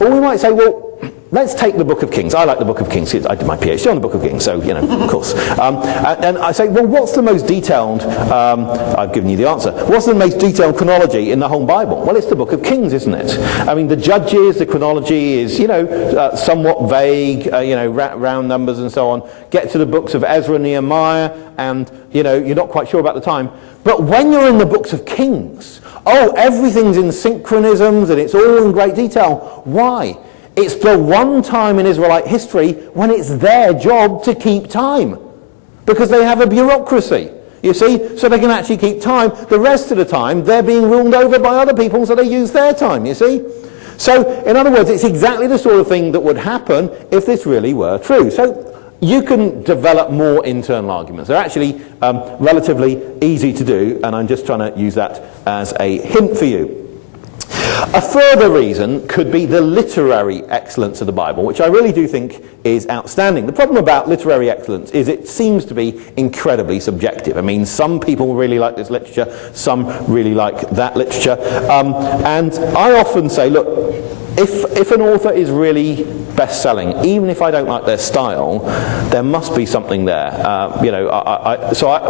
Or we might say, well, let's take the Book of Kings. I like the Book of Kings. I did my PhD on the Book of Kings, so, of course. And I say, well, what's the most detailed, I've given you the answer, what's the most detailed chronology in the whole Bible? Well, it's the Book of Kings, isn't it? I mean, the Judges, the chronology is, somewhat vague, round numbers and so on. Get to the books of Ezra and Nehemiah, and, you're not quite sure about the time. But when you're in the books of Kings, everything's in synchronisms and it's all in great detail. Why? It's the one time in Israelite history when it's their job to keep time. Because they have a bureaucracy, you see, so they can actually keep time. The rest of the time, they're being ruled over by other people, so they use their time, you see. So, in other words, it's exactly the sort of thing that would happen if this really were true. So, you can develop more internal arguments. They're actually relatively easy to do, and I'm just trying to use that as a hint for you. A further reason could be the literary excellence of the Bible, which I really do think is outstanding. The problem about literary excellence is it seems to be incredibly subjective. I mean, some people really like this literature, some really like that literature. And I often say, look, if an author is really best-selling, even if I don't like their style, there must be something there.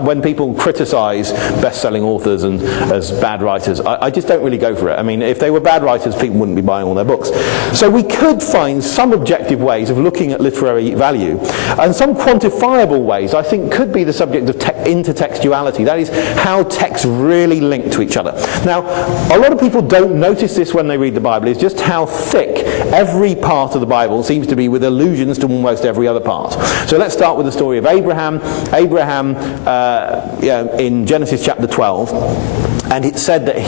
When people criticise best-selling authors and as bad writers, I just don't really go for it. I mean, if they were bad writers, people wouldn't be buying all their books. So we could find some objective ways of looking at literary value, and some quantifiable ways, I think, could be the subject of intertextuality. That is, how texts really link to each other. Now, a lot of people don't notice this when they read the Bible, is just how thick every part of the Bible seems to be with allusions to almost every other part. So let's start with the story of Abraham. In Genesis chapter 12, and it said that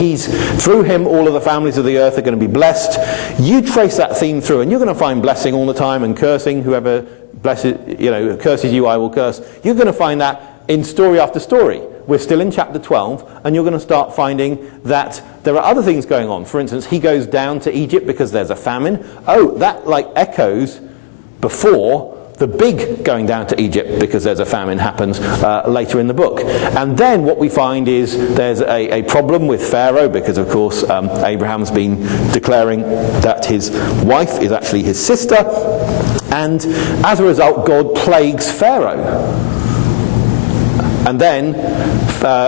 through him all of the families of the earth are going to be blessed. You trace that theme through, and you're going to find blessing all the time and cursing. Whoever curses you, I will curse. You're going to find that in story after story. We're still in chapter 12, and you're going to start finding that there are other things going on. For instance, he goes down to Egypt because there's a famine. That echoes before the big going down to Egypt because there's a famine happens later in the book. And then what we find is there's a problem with Pharaoh because, of course, Abraham's been declaring that his wife is actually his sister. And as a result, God plagues Pharaoh. And then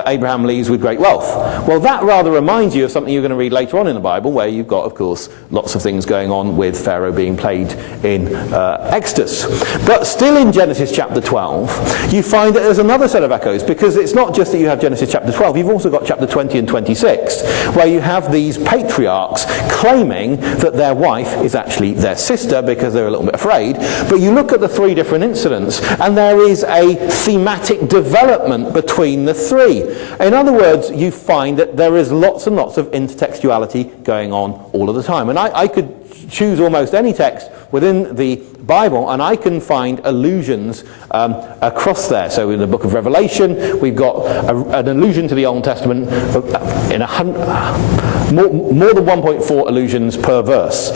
Abraham leaves with great wealth. Well, that rather reminds you of something you're going to read later on in the Bible, where you've got, of course, lots of things going on with Pharaoh being plagued in Exodus. But still in Genesis chapter 12, you find that there's another set of echoes, because it's not just that you have Genesis chapter 12, you've also got chapter 20 and 26, where you have these patriarchs claiming that their wife is actually their sister because they're a little bit afraid. But you look at the three different incidents, and there is a thematic development between the three. In other words, you find that there is lots and lots of intertextuality going on all of the time. And I could choose almost any text within the Bible, and I can find allusions across there. So in the book of Revelation, we've got an allusion to the Old Testament in more than 1.4 allusions per verse.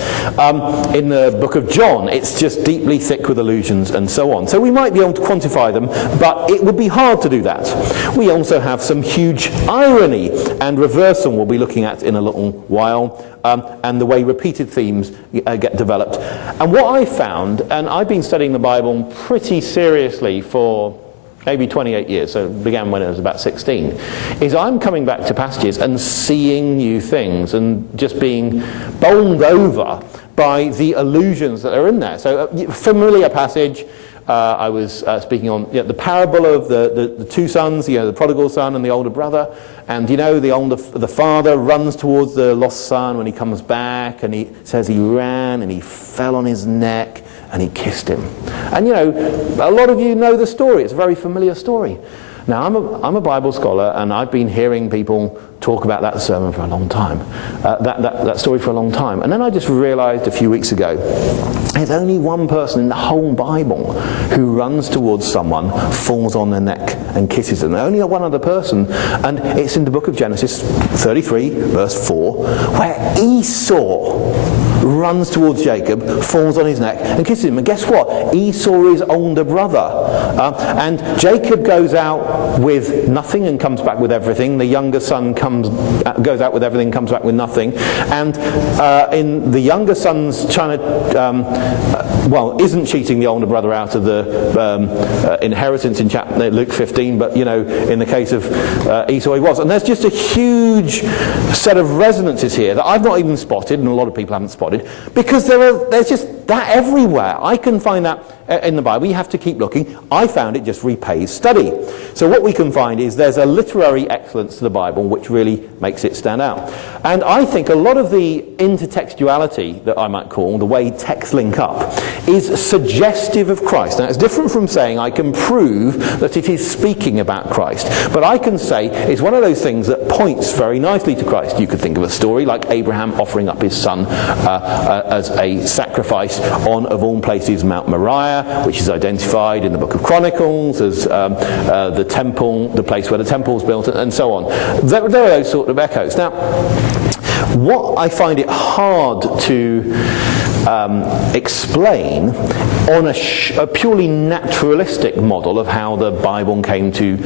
In the book of John, it's just deeply thick with allusions and so on. So we might be able to quantify them, but it would be hard to do that. We also have some huge irony and reversal we'll be looking at in a little while. And the way repeated themes get developed. And what I found, and I've been studying the Bible pretty seriously for maybe 28 years, so it began when I was about 16, is I'm coming back to passages and seeing new things and just being bowled over by the allusions that are in there. So a familiar passage, I was speaking on the parable of the two sons, the prodigal son and the older brother. And the father runs towards the lost son when he comes back, and he says he ran and he fell on his neck and he kissed him. And a lot of you know the story. It's a very familiar story. Now, I'm a Bible scholar, and I've been hearing people talk about that sermon for a long time, that story for a long time. And then I just realized a few weeks ago, there's only one person in the whole Bible who runs towards someone, falls on their neck and kisses them. Only one other person, and it's in the book of Genesis 33, verse 4, where Esau runs towards Jacob, falls on his neck and kisses him. And guess what? Esau is older brother. And Jacob goes out with nothing and comes back with everything. The younger son goes out with everything, comes back with nothing. And in the younger son's trying to, isn't cheating the older brother out of the inheritance in Luke 15, but in the case of Esau he was. And there's just a huge set of resonances here that I've not even spotted, and a lot of people haven't spotted, because there's just that everywhere. I can find that in the Bible. You have to keep looking. I found it just repays study. So what we can find is there's a literary excellence to the Bible which really makes it stand out. And I think a lot of the intertextuality that I might call, the way texts link up, is suggestive of Christ. Now it's different from saying I can prove that it is speaking about Christ, but I can say it's one of those things that points very nicely to Christ. You could think of a story like Abraham offering up his son as a sacrifice on, of all places, Mount Moriah, which is identified in the book of Chronicles as the temple, the place where the temple was built, and so on. There are those sort of echoes. Now, what I find it hard to explain on a purely naturalistic model of how the Bible came to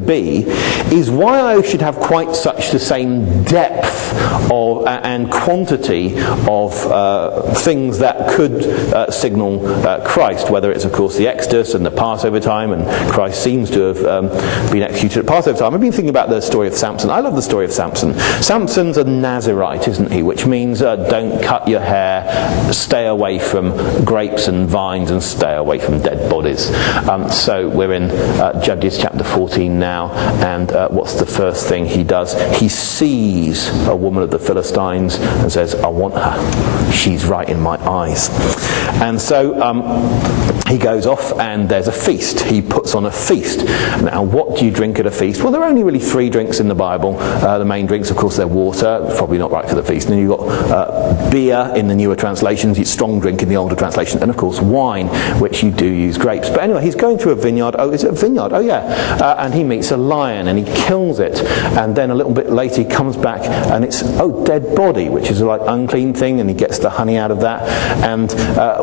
be is why I should have quite such the same depth of and quantity of things that could signal Christ, whether it's of course the Exodus and the Passover time, and Christ seems to have been executed at Passover time. I've been thinking about the story of Samson. I love the story of Samson. Samson's a Nazirite, isn't he? Which means don't cut your hair, stay away from grapes and vines, and stay away from dead bodies. So we're in Judges chapter 14 now, and what's the first thing he does? He sees a woman of the Philistines and says, I want her. She's right in my eyes. And so he goes off, and there's a feast. He puts on a feast. Now, what do you drink at a feast? Well, there are only really 3 drinks in the Bible. The main drinks, of course, they're water. It's probably not right for the feast. And then you've got beer in the newer translations. It's strong drink in the older translation. And, of course, wine, which you do use grapes. But anyway, he's going through a vineyard. Oh, is it a vineyard? Oh, yeah. And he meets a lion, and he kills it. And then a little bit later, he comes back, and it's, dead body, which is like unclean thing, and he gets the honey out of that. And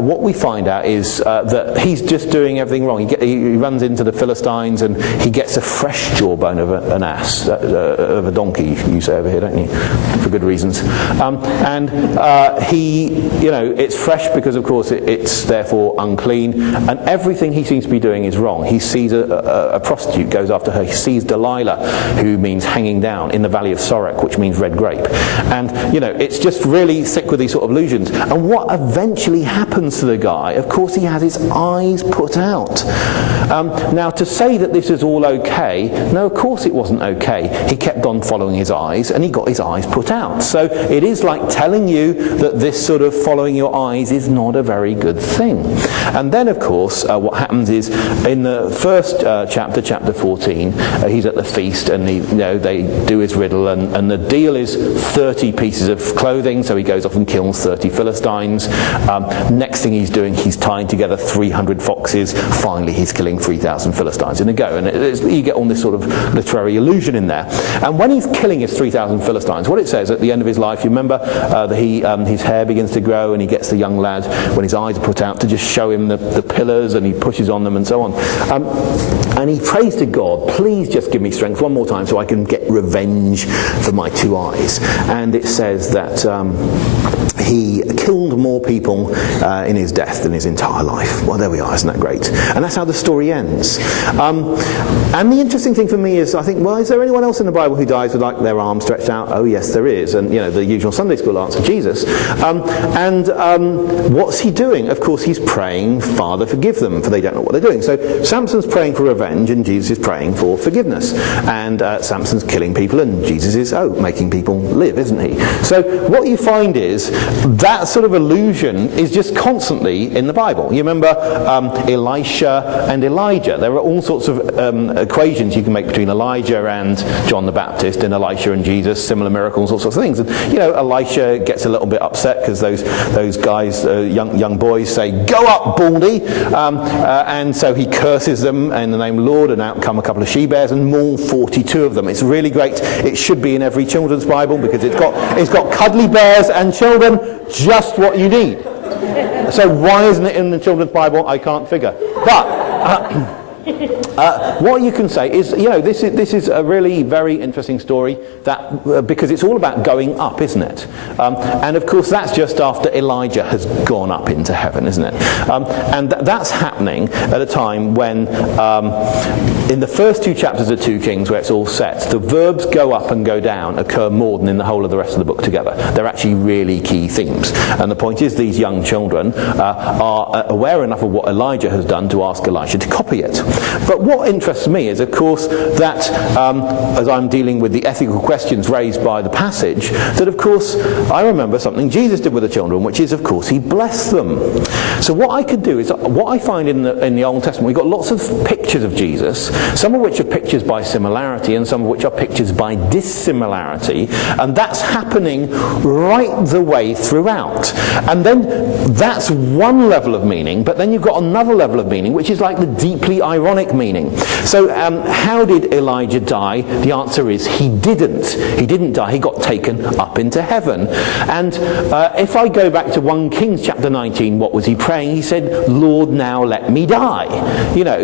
what we find out is that he's just doing everything wrong. He runs into the Philistines, and he gets a fresh jawbone of an ass, of a donkey, you say over here, don't you? For good reasons. It's fresh because, of course, it's therefore unclean, and everything he seems to be doing is wrong. He sees a prostitute, goes after her. He sees Delilah, who means hanging down, in the valley of Sorek, which means red grape. And, it's just really thick with these sort of allusions. And what eventually happens to the guy, of course, he has his eyes put out. Now, to say that this is all okay, no, of course it wasn't okay. He kept on following his eyes, and he got his eyes put out. So it is like telling you that this sort of following your eyes is not a very good thing. And then, of course, what happens is, in the first chapter 14, he's at the feast, and they do his riddle, and the deal is 30 pieces of clothing, so he goes off and kills 30 Philistines. Next thing he's doing, he's tying together 300 foxes. Finally, he's killing 3,000 Philistines in a go. And you get all this sort of literary illusion in there. And when he's killing his 3,000 Philistines, what it says at the end of his life, you remember that his hair begins to grow, and he gets the young lad, when his eyes are put out, to just show him the pillars, and he pushes on them and so on. And he prays to God, please just give me strength one more time so I can get revenge for my 2 eyes. And it says that he killed more people in his death than his entire life. Well, there we are, isn't that great? And that's how the story ends. And the interesting thing for me is, I think, well, is there anyone else in the Bible who dies with like their arms stretched out? Oh yes, there is. And the usual Sunday school answer, Jesus. What's he doing? Of course, he's praying, Father, forgive them, for they don't know what they're doing. So Samson's praying for revenge, and Jesus is praying for forgiveness. And Samson's killing people, and Jesus is, making people live, isn't he? So what you find is that sort of allusion is just constantly in the Bible. You remember Elisha and Elijah. There are all sorts of equations you can make between Elijah and John the Baptist, and Elisha and Jesus, similar miracles, all sorts of things. And Elisha gets a little bit upset because those guys, young boys, say, "Go up, baldy," and so he curses them in the name of the Lord, and out come a couple of she-bears, and maul 42 of them. It's really great. It should be in every children's Bible because it's got cuddly bears and children, just what you need. So why isn't it in the children's Bible? I can't figure. But what you can say is, this is a really very interesting story that because it's all about going up, isn't it? And of course, that's just after Elijah has gone up into heaven, isn't it? And that's happening at a time when, in the first 2 chapters of 2 Kings, where it's all set, the verbs go up and go down occur more than in the whole of the rest of the book together. They're actually really key themes. And the point is, these young children are aware enough of what Elijah has done to ask Elisha to copy it. But what interests me is, of course, that as I'm dealing with the ethical questions raised by the passage, that of course I remember something Jesus did with the children, which is, of course, he blessed them. So what I could do is, what I find in the Old Testament, we've got lots of pictures of Jesus, some of which are pictures by similarity and some of which are pictures by dissimilarity, and that's happening right the way throughout. And then that's one level of meaning, but then you've got another level of meaning, which is like the deeply ironic meaning. So how did Elijah die? The answer is he didn't. He didn't die. He got taken up into heaven. And if I go back to 1 Kings chapter 19, what was he praying? He said, "Lord, now let me die."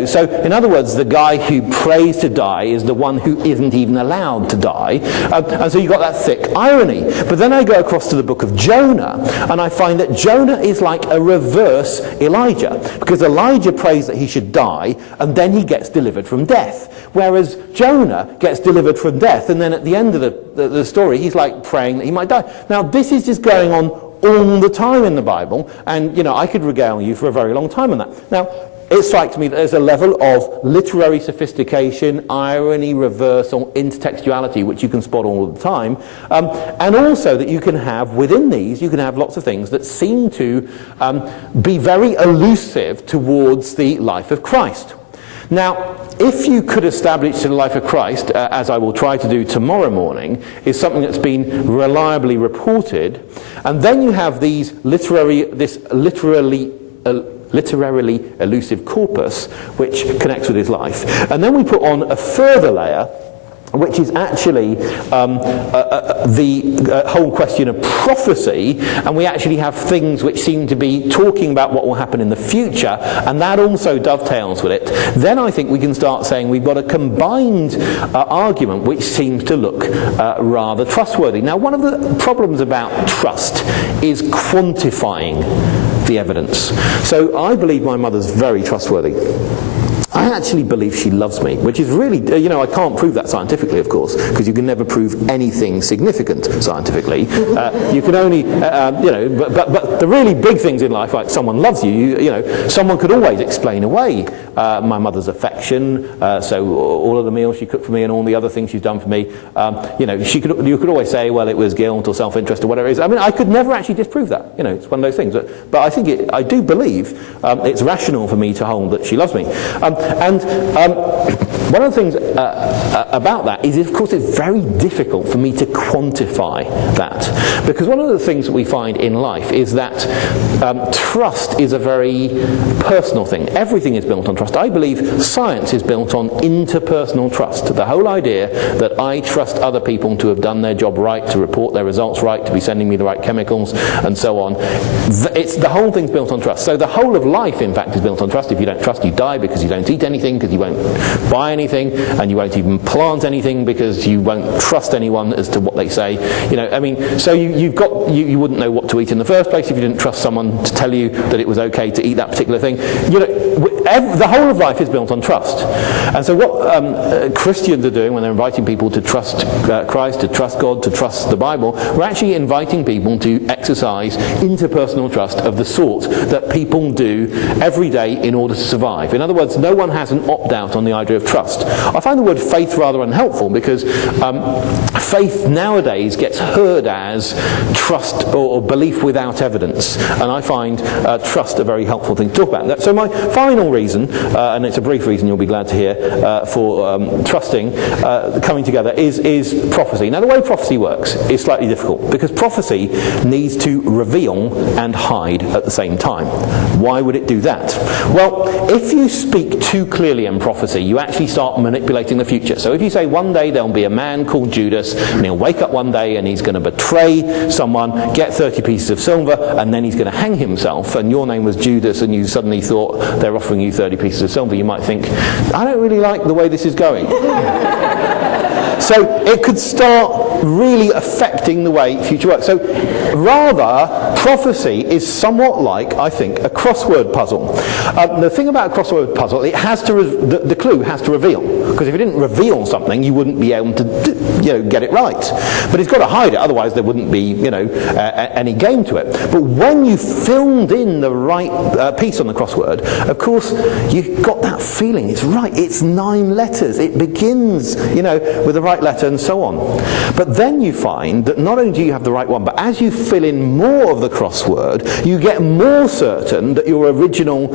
So in other words, the guy who prays to die is the one who isn't even allowed to die. And so you've got that thick irony. But then I go across to the book of Jonah, and I find that Jonah is like a reverse Elijah, because Elijah prays that he should die, and then he gets delivered from death. Whereas Jonah gets delivered from death, and then at the end of the story, he's like praying that he might die. Now, this is just going on all the time in the Bible, and, I could regale you for a very long time on that. Now, it strikes me that there's a level of literary sophistication, irony, reversal, intertextuality, which you can spot all the time, and also that you can have, within these, you can have lots of things that seem to be very elusive towards the life of Christ. Now, if you could establish the life of Christ, as I will try to do tomorrow morning, is something that's been reliably reported, and then you have this literarily elusive corpus which connects with his life, and then we put on a further layer, which is actually the whole question of prophecy, and we actually have things which seem to be talking about what will happen in the future, and that also dovetails with it. Then I think we can start saying we've got a combined argument which seems to look rather trustworthy. Now, one of the problems about trust is quantifying the evidence. So I believe my mother's very trustworthy. I actually believe she loves me, which is really, I can't prove that scientifically, of course, because you can never prove anything significant scientifically. You can only, but the really big things in life, like someone loves you, someone could always explain away my mother's affection, so all of the meals she cooked for me and all the other things she's done for me, you could always say, well, it was guilt or self-interest or whatever it is. I mean, I could never actually disprove that. It's one of those things. But I think I do believe it's rational for me to hold that she loves me. And one of the things about that is, of course, it's very difficult for me to quantify that. Because one of the things that we find in life is that trust is a very personal thing. Everything is built on trust. I believe science is built on interpersonal trust. The whole idea that I trust other people to have done their job right, to report their results right, to be sending me the right chemicals, and so on. The whole thing's built on trust. So the whole of life, in fact, is built on trust. If you don't trust, you die because you don't eat eat anything because you won't buy anything, and you won't even plant anything because you won't trust anyone as to what they say. So you wouldn't know what to eat in the first place if you didn't trust someone to tell you that it was okay to eat that particular thing. The whole of life is built on trust. And so what Christians are doing when they're inviting people to trust Christ, to trust God, to trust the Bible, we're actually inviting people to exercise interpersonal trust of the sort that people do every day in order to survive. In other words, no one has an opt-out on the idea of trust. I find the word faith rather unhelpful because faith nowadays gets heard as trust or belief without evidence, and I find trust a very helpful thing to talk about. So my final reason, and it's a brief reason you'll be glad to hear, for trusting coming together is prophecy. Now the way prophecy works is slightly difficult because prophecy needs to reveal and hide at the same time. Why would it do that? Well, if you speak too clearly in prophecy, you actually start manipulating the future. So if you say one day there'll be a man called Judas, and he'll wake up one day and he's going to betray someone, get 30 pieces of silver, and then he's going to hang himself, and your name was Judas, and you suddenly thought they're offering you 30 pieces of silver, you might think, I don't really like the way this is going. So it could start really affecting the way future works. So rather, prophecy is somewhat like, I think, a crossword puzzle. The thing about a crossword puzzle, it has to the clue has to reveal. Because if it didn't reveal something, you wouldn't be able to get it right. But it's got to hide it, otherwise there wouldn't be any game to it. But when you filled in the right piece on the crossword, of course, you've got that feeling. It's right. It's 9 letters. It begins, with the right letter and so on. But then you find that not only do you have the right one, but as you fill in more of the crossword, you get more certain that your original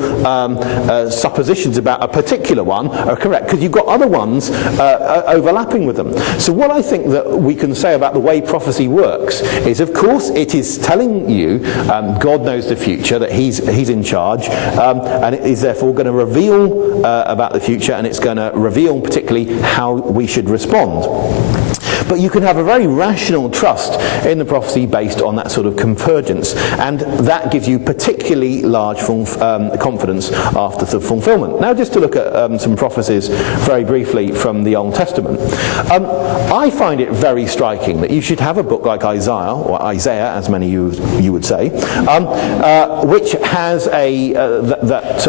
suppositions about a particular one are correct, because you've got other ones overlapping with them. So what I think that we can say about the way prophecy works is, of course, it is telling you God knows the future, that he's in charge, and it is therefore going to reveal about the future, and it's going to reveal particularly how we should respond. But you can have a very rational trust in the prophecy based on that sort of convergence, and that gives you particularly large confidence after the fulfillment. Now, just to look at some prophecies very briefly from the Old Testament. I find it very striking that you should have a book like Isaiah, or Isaiah as many you would say, which has that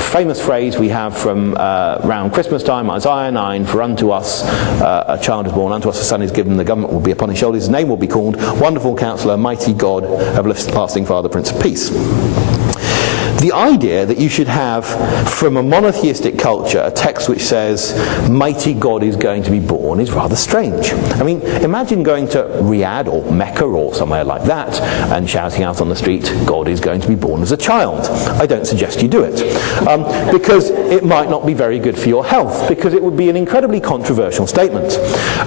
famous phrase we have from around Christmas time, Isaiah 9, for unto us a child is born, unto us a son is given, the government will be upon his shoulders, his name will be called Wonderful Counselor, Mighty God, Everlasting Father, Prince of Peace. The idea that you should have, from a monotheistic culture, a text which says, Mighty God is going to be born, is rather strange. I mean, imagine going to Riyadh or Mecca or somewhere like that and shouting out on the street, God is going to be born as a child. I don't suggest you do it, because it might not be very good for your health, because it would be an incredibly controversial statement.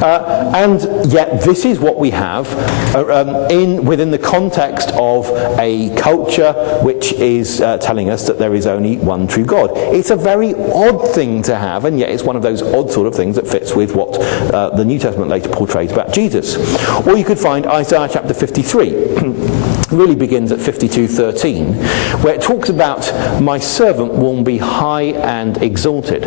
And yet this is what we have within the context of a culture which is telling us that there is only one true God. It's a very odd thing to have, and yet it's one of those odd sort of things that fits with what the New Testament later portrays about Jesus. Or you could find Isaiah chapter 53. Really begins at 52:13, where it talks about my servant will be high and exalted.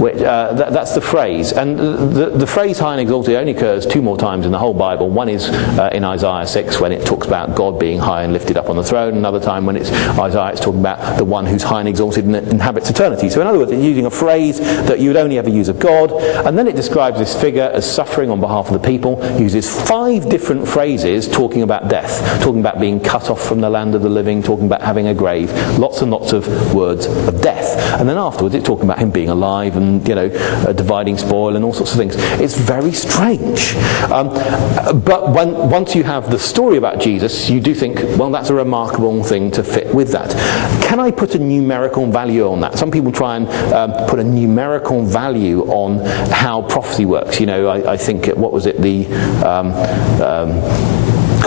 That's the phrase, and the phrase high and exalted only occurs 2 more times in the whole Bible. One is in Isaiah 6 when it talks about God being high and lifted up on the throne. Another time when it's Isaiah, it's talking about the one who's high and exalted and inhabits eternity. So in other words, it's using a phrase that you would only ever use of God, and then it describes this figure as suffering on behalf of the people. It uses 5 different phrases talking about death, talking about being cut off from the land of the living, talking about having a grave, lots and lots of words of death. And then afterwards it's talking about him being alive and, dividing spoil and all sorts of things. It's very strange. But once you have the story about Jesus, you do think, well, that's a remarkable thing to fit with that. Can I put a numerical value on that? Some people try and put a numerical value on how prophecy works. I think, what was it, the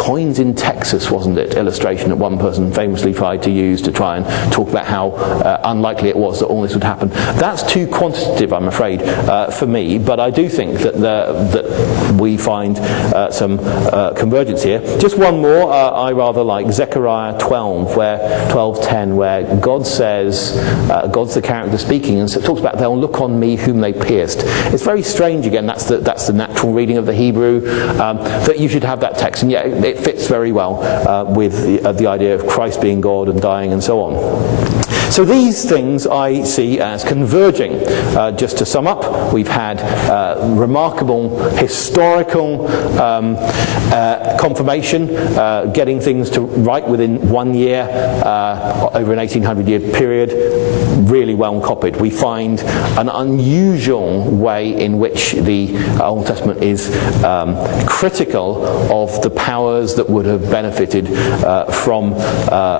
coins in Texas, wasn't it, illustration that one person famously tried to use to try and talk about how unlikely it was that all this would happen. That's too quantitative, I'm afraid, for me, but I do think that we find some convergence here. Just one more I rather like, Zechariah 12:10, where God says, God's the character speaking, and so it talks about they'll look on me whom they pierced. It's very strange, again, that's the natural reading of the Hebrew, that you should have that text, and yet it fits very well with the idea of Christ being God and dying and so on. So these things I see as converging. Just to sum up, we've had remarkable historical confirmation, getting things to right within 1 year, over an 1800-year period, really well copied. We find an unusual way in which the Old Testament is critical of the powers that would have benefited from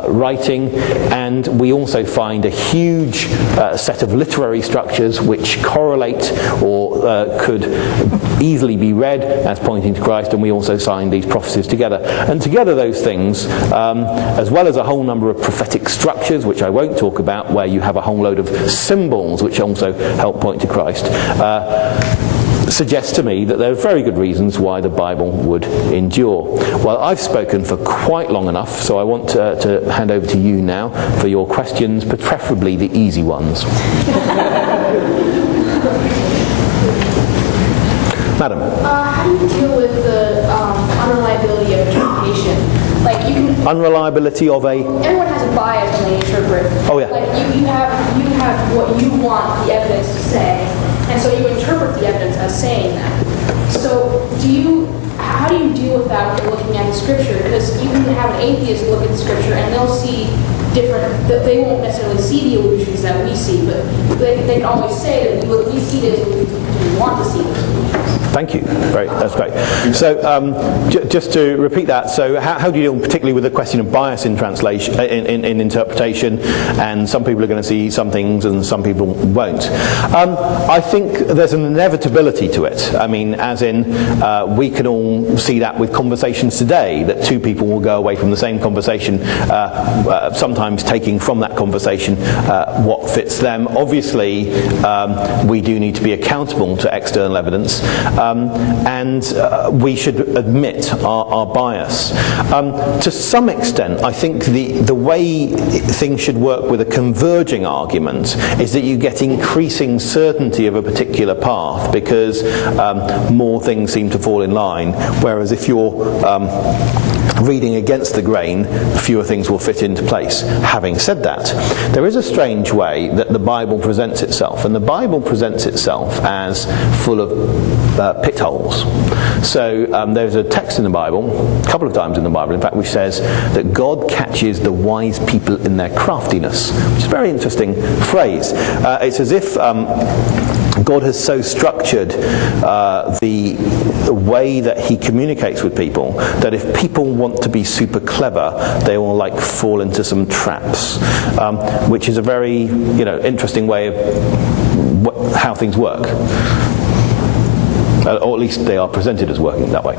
writing, and we also find a huge set of literary structures which correlate or could easily be read as pointing to Christ, and we also find these prophecies together. And together those things, as well as a whole number of prophetic structures, which I won't talk about, where you have a whole load of symbols which also help point to Christ, suggests to me that there are very good reasons why the Bible would endure. Well, I've spoken for quite long enough, so I want to hand over to you now for your questions, but preferably the easy ones. Madam. How do you deal with the unreliability of interpretation? Like, you can... Unreliability of a... Everyone has a bias when they interpret. Oh, yeah. Like, you have what you want the evidence to say, and so you interpret the evidence as saying that. So how do you deal with that when you're looking at the scripture? Because you can have an atheist look at the scripture and they'll see they won't necessarily see the illusions that we see, but they can always say that we see those illusions because we want to see those illusions. Thank you. Great. That's great. So just to repeat that, so how do you deal particularly with the question of bias in translation, in interpretation, and some people are going to see some things and some people won't? I think there's an inevitability to it. I mean, as in, we can all see that with conversations today, that two people will go away from the same conversation, sometimes taking from that conversation what fits them. Obviously, we do need to be accountable to external evidence. And we should admit our bias. To some extent, I think the way things should work with a converging argument is that you get increasing certainty of a particular path because more things seem to fall in line, whereas if you're reading against the grain, fewer things will fit into place. Having said that, there is a strange way that the Bible presents itself, and the Bible presents itself as full of pit holes. So there's a text in the Bible, a couple of times in the Bible, in fact, which says that God catches the wise people in their craftiness, which is a very interesting phrase. It's as if God has so structured the way that he communicates with people that if people want to be super clever, they will fall into some traps, which is a very interesting way of how things work. Or at least they are presented as working that way.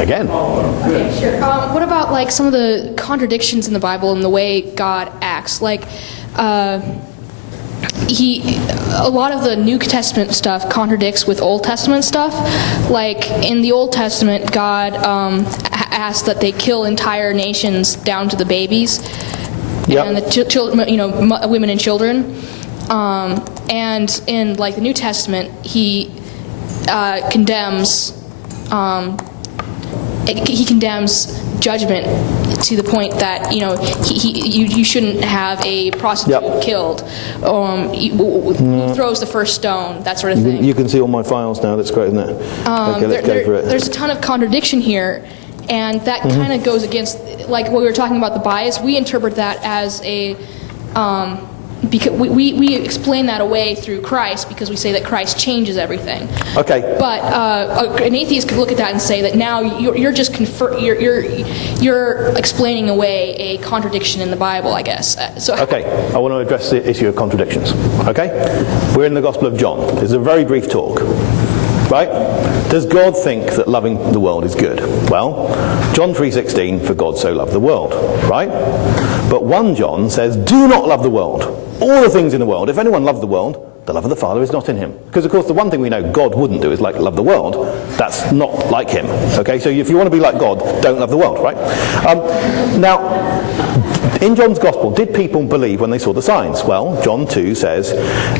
Again. Okay, sure. What about some of the contradictions in the Bible and the way God acts? A lot of the New Testament stuff contradicts with Old Testament stuff. Like in the Old Testament, God asks that they kill entire nations down to the babies, and the women and children. And in the New Testament, he condemns. He condemns judgment to the point that you shouldn't have a prostitute killed. Who throws the first stone? That sort of thing. You can see all my files now. That's great, isn't it? Okay, let's go for it. There's a ton of contradiction here, and that kind of goes against what we were talking about the bias. We interpret that as a because we explain that away through Christ because we say that Christ changes everything. Okay. But an atheist could look at that and say that now you're just you're explaining away a contradiction in the Bible, I guess. Okay, I want to address the issue of contradictions. Okay, we're in the Gospel of John. This is a very brief talk. Right? Does God think that loving the world is good? Well, John 3:16, for God so loved the world. Right? But 1 John says, do not love the world. All the things in the world. If anyone loved the world, the love of the Father is not in him. Because, of course, the one thing we know God wouldn't do is like love the world. That's not like him. Okay? So if you want to be like God, don't love the world. Right? Now, in John's Gospel, did people believe when they saw the signs? Well, John 2 says,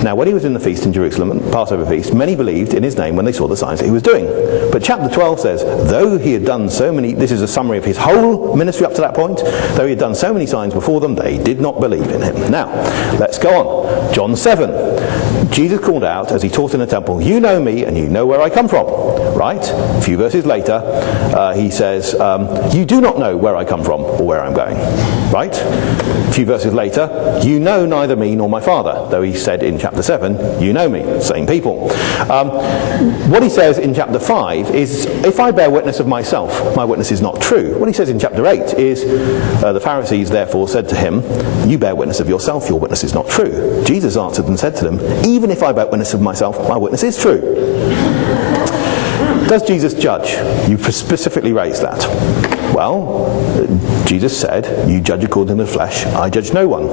now when he was in the feast in Jerusalem, Passover feast, many believed in his name when they saw the signs that he was doing. But chapter 12 says, though he had done so many, this is a summary of his whole ministry up to that point, though he had done so many signs before them, they did not believe in him. Now, let's go on. John 7. Jesus called out as he taught in the temple, you know me and you know where I come from. Right? A few verses later, he says, you do not know where I come from or where I'm going. Right? A few verses later, you know neither me nor my Father, though he said in chapter 7, you know me, same people. What he says in chapter 5 is, if I bear witness of myself, my witness is not true. What he says in chapter 8 is, the Pharisees therefore said to him, you bear witness of yourself, your witness is not true. Jesus answered and said to them, even if I bear witness of myself, my witness is true. Does Jesus judge? You specifically raised that. Well, Jesus said, you judge according to the flesh, I judge no one.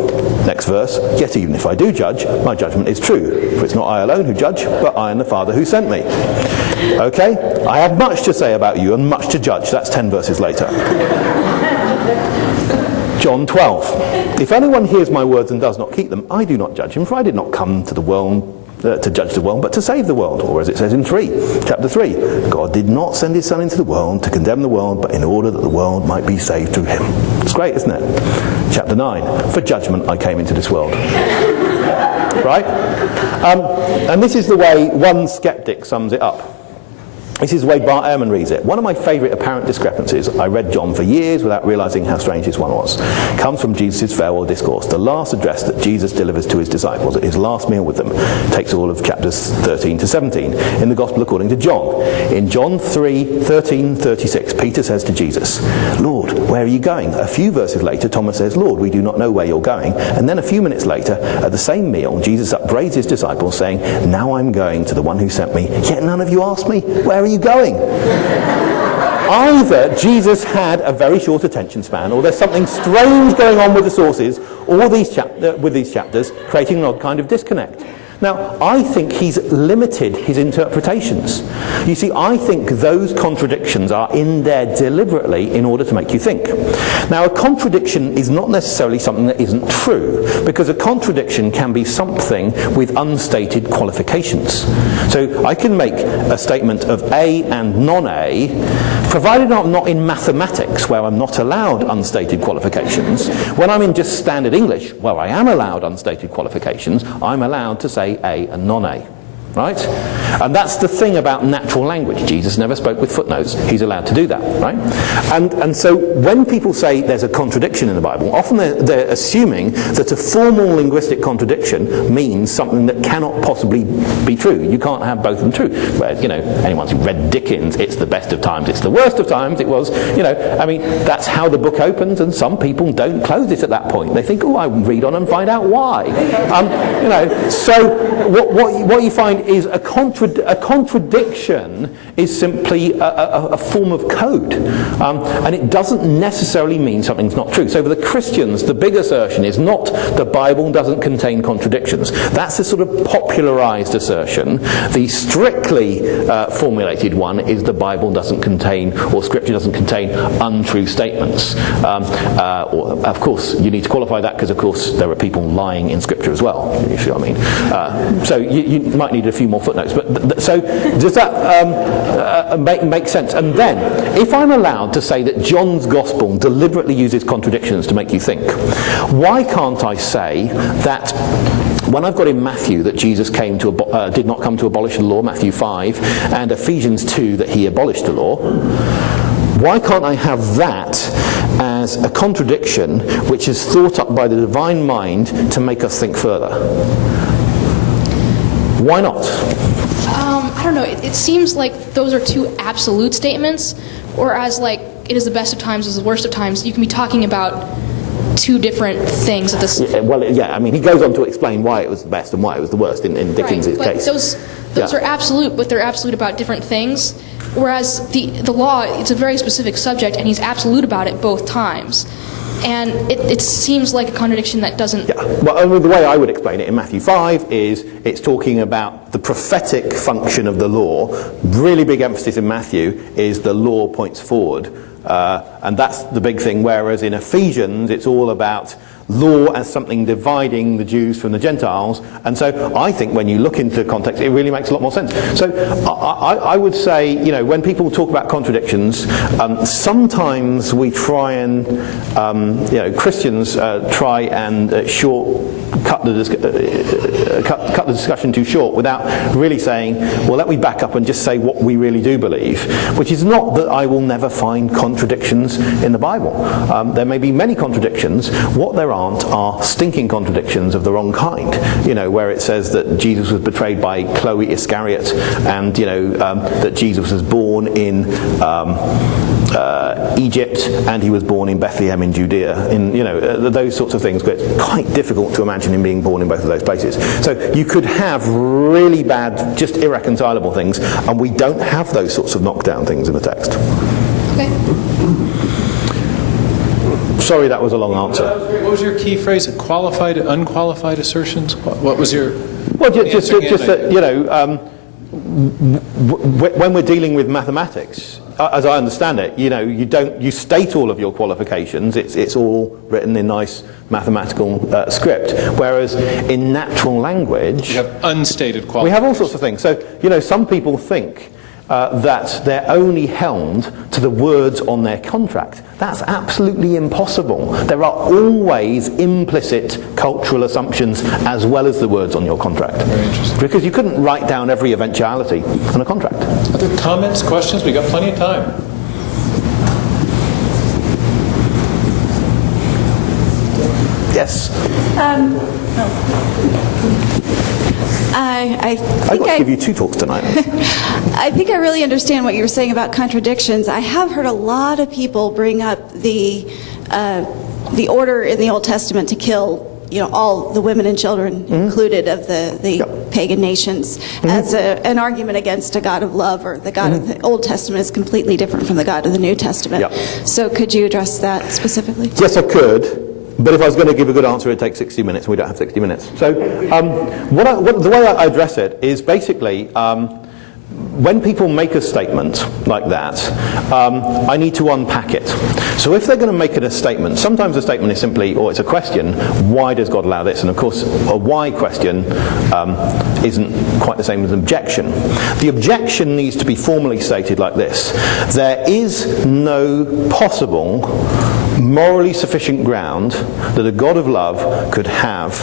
Next verse, yet even if I do judge, my judgment is true. For it's not I alone who judge, but I and the Father who sent me. Okay? I have much to say about you and much to judge. That's 10 verses later. John 12. If anyone hears my words and does not keep them, I do not judge him, for I did not come to the world to judge the world, but to save the world. Or as it says in chapter 3, God did not send his Son into the world to condemn the world, but in order that the world might be saved through him. It's great, isn't it? Chapter 9, for judgment I came into this world. Right? And this is the way one skeptic sums it up. This is the way Bart Ehrman reads it. One of my favourite apparent discrepancies, I read John for years without realising how strange this one was, comes from Jesus' farewell discourse, the last address that Jesus delivers to his disciples at his last meal with them. It takes all of chapters 13 to 17 in the Gospel according to John. In John 3:13-36, Peter says to Jesus, Lord, where are you going? A few verses later, Thomas says, Lord, we do not know where you're going. And then a few minutes later, at the same meal, Jesus upbraids his disciples, saying, now I'm going to the one who sent me, yet none of you asked me, where are you going? Either Jesus had a very short attention span, or there's something strange going on with the sources, or with these chapters, creating an odd kind of disconnect. Now, I think he's limited his interpretations. You see, I think those contradictions are in there deliberately in order to make you think. Now, a contradiction is not necessarily something that isn't true, because a contradiction can be something with unstated qualifications. So I can make a statement of A and non-A, provided I'm not in mathematics, where I'm not allowed unstated qualifications. When I'm in just standard English, where I am allowed unstated qualifications, I'm allowed to say A and non-A. Right? And that's the thing about natural language. Jesus never spoke with footnotes. He's allowed to do that. Right? And so when people say there's a contradiction in the Bible, often they're assuming that a formal linguistic contradiction means something that cannot possibly be true. You can't have both of them true. Whereas, anyone who read Dickens, it's the best of times, it's the worst of times, it was, that's how the book opens, and some people don't close it at that point. They think, I will read on and find out why. So what you find is a contradiction is simply a form of code, and it doesn't necessarily mean something's not true. So for the Christians, the big assertion is not the Bible doesn't contain contradictions. That's a sort of popularized assertion. The strictly formulated one is the Bible doesn't contain, or Scripture doesn't contain, untrue statements. Or, of course, you need to qualify that because, of course, there are people lying in Scripture as well. You see what I mean? So you might need a few more footnotes. But so does that make sense? And then, if I'm allowed to say that John's Gospel deliberately uses contradictions to make you think, why can't I say that when I've got in Matthew that Jesus did not come to abolish the law, Matthew 5, and Ephesians 2 that he abolished the law, why can't I have that as a contradiction which is thought up by the divine mind to make us think further. Why not? I don't know. It seems like those are two absolute statements, whereas like it is the best of times, is the worst of times. You can be talking about two different things at this. I mean, he goes on to explain why it was the best and why it was the worst in Dickens' case. Those are absolute, but they're absolute about different things. Whereas the law, it's a very specific subject, and he's absolute about it both times. And it seems like a contradiction that doesn't... Yeah. Well, the way I would explain it in Matthew 5 is it's talking about the prophetic function of the law. Really big emphasis in Matthew is the law points forward. And that's the big thing, whereas in Ephesians it's all about law as something dividing the Jews from the Gentiles. And so I think when you look into context, it really makes a lot more sense. So I would say, when people talk about contradictions, sometimes we try and, Christians try and cut the discussion too short without really saying, well, let me back up and just say what we really do believe, which is not that I will never find contradictions in the Bible. There may be many contradictions. What there aren't are stinking contradictions of the wrong kind, where it says that Jesus was betrayed by Chloe Iscariot, and that Jesus was born in Egypt and he was born in Bethlehem in Judea, those sorts of things. But it's quite difficult to imagine him being born in both of those places. So you could have really bad, just irreconcilable things, and we don't have those sorts of knockdown things in the text. Okay. Sorry, that was a long answer. What was your key phrase? Qualified, unqualified assertions? What was your... Well, just that, when we're dealing with mathematics, as I understand it, you state all of your qualifications. It's all written in nice mathematical script. Whereas in natural language, you have unstated qualifications. We have all sorts of things. So, some people think that they're only held to the words on their contract. That's absolutely impossible. There are always implicit cultural assumptions as well as the words on your contract. Very interesting. Because you couldn't write down every eventuality on a contract. Other comments, questions? We got plenty of time. Yes. I got to give you 2 talks tonight. I think I really understand what you were saying about contradictions. I have heard a lot of people bring up the order in the Old Testament to kill, all the women and children included of the pagan nations as an argument against a God of love, or the God of the Old Testament is completely different from the God of the New Testament. So could you address that specifically? Yes, I could. But if I was going to give a good answer, it'd take 60 minutes, and we don't have 60 minutes. So the way I address it is basically, when people make a statement like that, I need to unpack it. So if they're going to make it a statement, sometimes a statement is simply, or it's a question, why does God allow this? And of course, a why question isn't quite the same as an objection. The objection needs to be formally stated like this: there is no possible morally sufficient ground that a God of love could have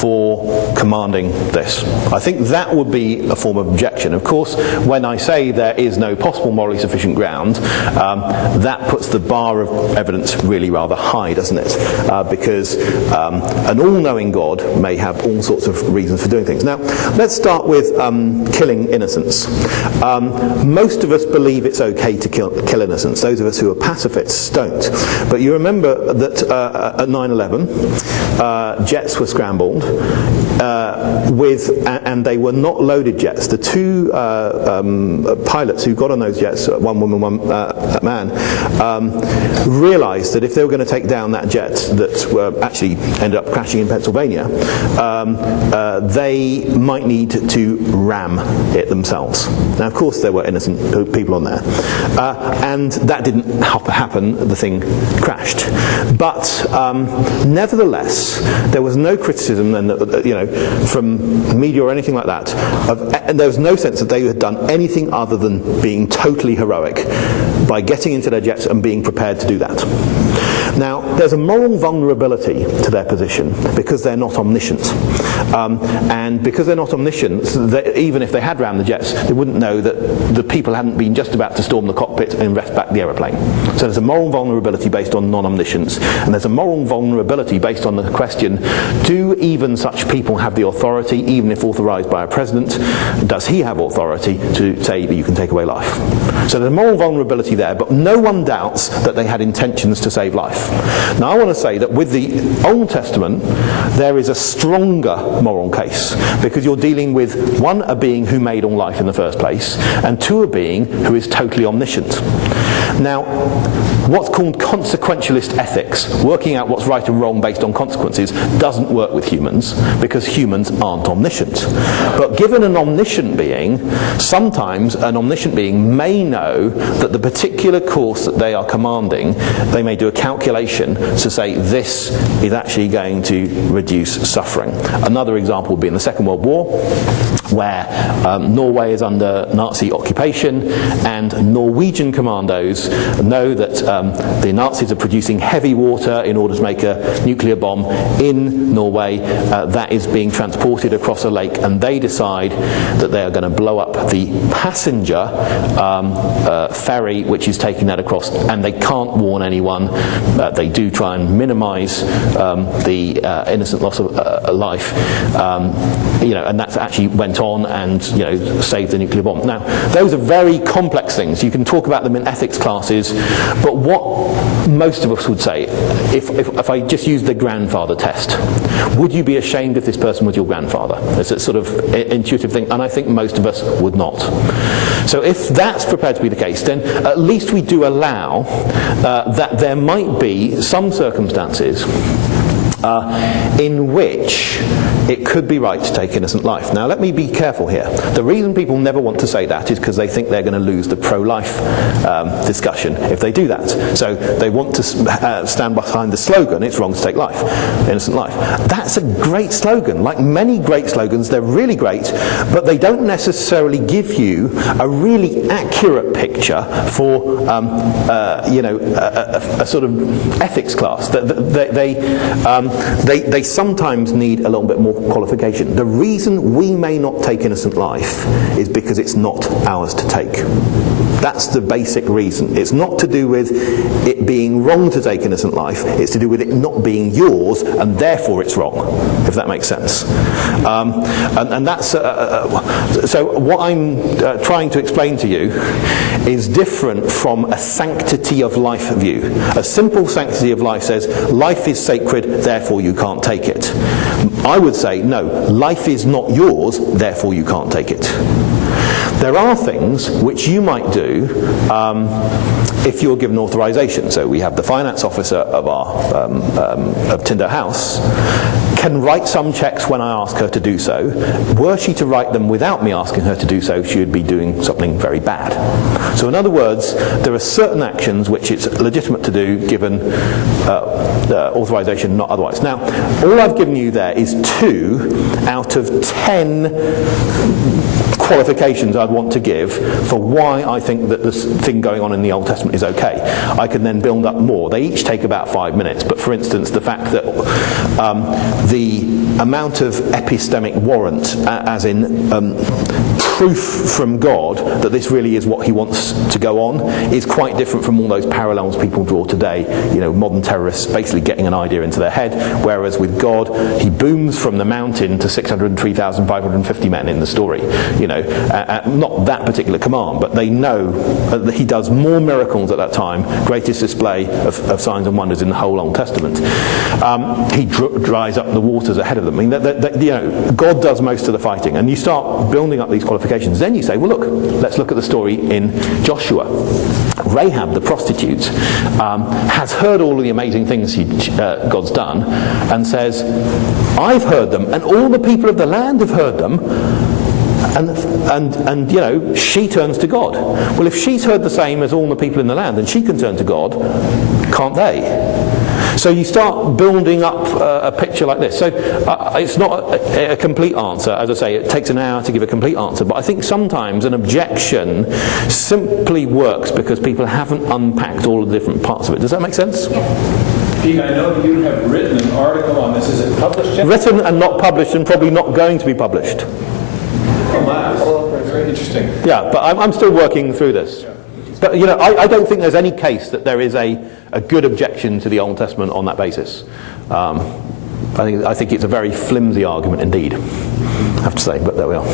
for commanding this. I think that would be a form of objection. Of course, when I say there is no possible morally sufficient ground, that puts the bar of evidence really rather high, doesn't it? Because an all-knowing God may have all sorts of reasons for doing things. Now, let's start with killing innocents. Most of us believe it's okay to kill innocents. Those of us who are pacifists don't. But you remember that at 9/11, jets were scrambled and they were not loaded jets. The 2 pilots who got on those jets, one woman, one man, realized that if they were going to take down that jet that actually ended up crashing in Pennsylvania, they might need to ram it themselves. Now, of course, there were innocent people on there, and that didn't happen. The thing crashed. But nevertheless, there was no criticism then, from the media or anything like that, and there was no sense that they had done anything other than being totally heroic by getting into their jets and being prepared to do that. Now, there's a moral vulnerability to their position because they're not omniscient. And because they're not omniscient, even if they had rammed the jets, they wouldn't know that the people hadn't been just about to storm the cockpit and wrest back the aeroplane. So there's a moral vulnerability based on non-omniscience, and there's a moral vulnerability based on the question, do even such people have the authority, even if authorized by a president? Does he have authority to say that you can take away life? So there's a moral vulnerability there, but no one doubts that they had intentions to save life. Now I want to say that with the Old Testament, there is a stronger moral case, because you're dealing with, one, a being who made all life in the first place, and two, a being who is totally omniscient. Now, what's called consequentialist ethics, working out what's right and wrong based on consequences, doesn't work with humans, because humans aren't omniscient. But given an omniscient being, sometimes an omniscient being may know that the particular course that they are commanding, they may do a calculation to say this is actually going to reduce suffering. Another example would be in the Second World War, where Norway is under Nazi occupation, and Norwegian commandos know that the Nazis are producing heavy water in order to make a nuclear bomb in Norway. That is being transported across a lake, and they decide that they are going to blow up the passenger ferry which is taking that across, and they can't warn anyone. They do try and minimize the innocent loss of life, and that actually went on and saved the nuclear bomb. Now, those are very complex things. You can talk about them in ethics classes, but what most of us would say, if I just use the grandfather test, would you be ashamed if this person was your grandfather? It's a sort of intuitive thing, and I think most of us would not. So if that's prepared to be the case, then at least we do allow that there might be some circumstances in which it could be right to take innocent life. Now let me be careful here. The reason people never want to say that is because they think they're going to lose the pro-life discussion if they do that. So they want to stand behind the slogan, it's wrong to take life, innocent life. That's a great slogan. Like many great slogans, they're really great, but they don't necessarily give you a really accurate picture for a sort of ethics class. They sometimes need a little bit more qualification. The reason we may not take innocent life is because it's not ours to take. That's the basic reason. It's not to do with it being wrong to take innocent life, it's to do with it not being yours, and therefore it's wrong, if that makes sense. And that's so what I'm trying to explain to you is different from a sanctity of life view. A simple sanctity of life says life is sacred, therefore you can't take it. I would say no, life is not yours, therefore you can't take it. There are things which you might do if you're given authorization. So we have the finance officer of our of Tyndale House can write some checks when I ask her to do so. Were she to write them without me asking her to do so, she would be doing something very bad. So in other words, there are certain actions which it's legitimate to do given authorization, not otherwise. Now, all I've given you there is 2 out of 10 qualifications I'd want to give for why I think that this thing going on in the Old Testament is okay. I can then build up more. They each take about 5 minutes, but for instance, the fact that the amount of epistemic warrant, as in proof from God that this really is what he wants to go on, is quite different from all those parallels people draw today. Modern terrorists basically getting an idea into their head, whereas with God, he booms from the mountain to 603,550 men in the story. Not that particular command, but they know that he does more miracles at that time, greatest display of signs and wonders in the whole Old Testament. He dries up the waters ahead of them. I mean, God does most of the fighting, and you start building up these qualifications. Then you say, well, look, let's look at the story in Joshua. Rahab, the prostitute, has heard all of the amazing things God's done, and says, I've heard them, and all the people of the land have heard them. And she turns to God. Well, if she's heard the same as all the people in the land, then she can turn to God, can't they? So you start building up a picture like this. So it's not a complete answer. As I say, it takes an hour to give a complete answer. But I think sometimes an objection simply works because people haven't unpacked all of the different parts of it. Does that make sense? Yeah. Pete, I know you have written an article on this. Is it published yet? Written and not published, and probably not going to be published. Oh, wow. Very interesting. Yeah, but I'm still working through this. But, you know, I don't think there's any case that there is a good objection to the Old Testament on that basis. I think it's a very flimsy argument indeed, I have to say, but there we are.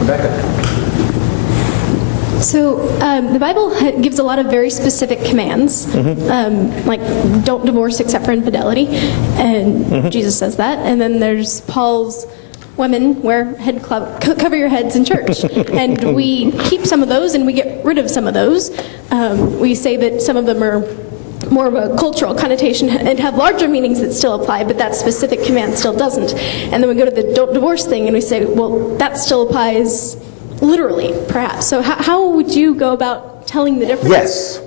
Rebecca. So the Bible gives a lot of very specific commands, like don't divorce except for infidelity, and Jesus says that. And then there's Paul's women wear cover your heads in church, and we keep some of those and we get rid of some of those. We say that some of them are more of a cultural connotation and have larger meanings that still apply, but that specific command still doesn't. And then we go to the don't divorce thing and we say, well, that still applies literally, perhaps. So how would you go about telling the difference? Yes.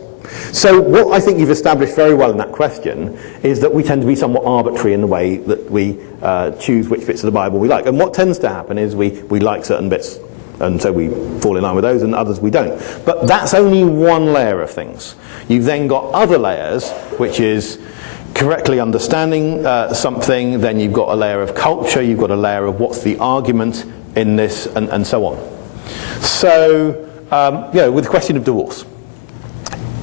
So what I think you've established very well in that question is that we tend to be somewhat arbitrary in the way that we choose which bits of the Bible we like. And what tends to happen is we like certain bits, and so we fall in line with those, and others we don't. But that's only one layer of things. You've then got other layers, which is correctly understanding something, then you've got a layer of culture, you've got a layer of what's the argument in this, and so on. So, with the question of divorce.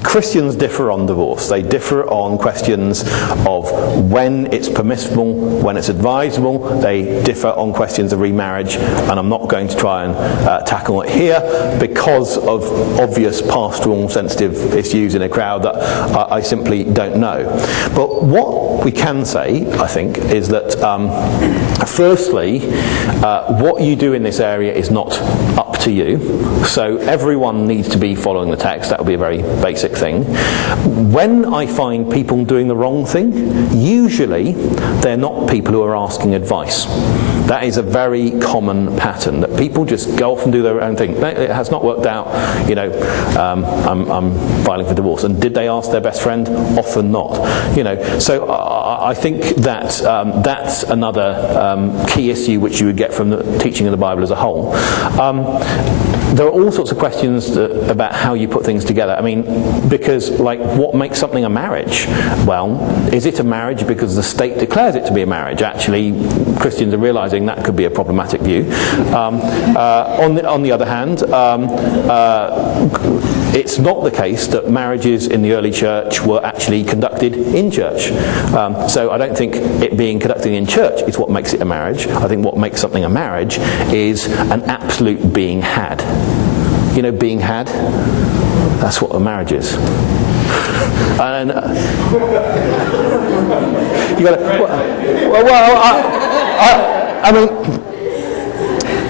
Christians differ on divorce. They differ on questions of when it's permissible, when it's advisable. They differ on questions of remarriage, and I'm not going to try and tackle it here because of obvious pastoral sensitive issues in a crowd that I simply don't know. But what we can say, I think, is that firstly, what you do in this area is not up to you. So everyone needs to be following the text. That would be a very basic thing. When I find people doing the wrong thing, usually they're not people who are asking advice. That is a very common pattern, that people just go off and do their own thing. It has not worked out, I'm filing for divorce. And did they ask their best friend? Often not. So I think that that's another key issue which you would get from the teaching of the Bible as a whole. There are all sorts of questions about how you put things together. I mean, because, what makes something a marriage? Well, is it a marriage because the state declares it to be a marriage? Actually, Christians are realizing that could be a problematic view. On the other hand, it's not the case that marriages in the early church were actually conducted in church. So I don't think it being conducted in church is what makes it a marriage. I think what makes something a marriage is an absolute being had. Being had, that's what a marriage is. And you got I mean,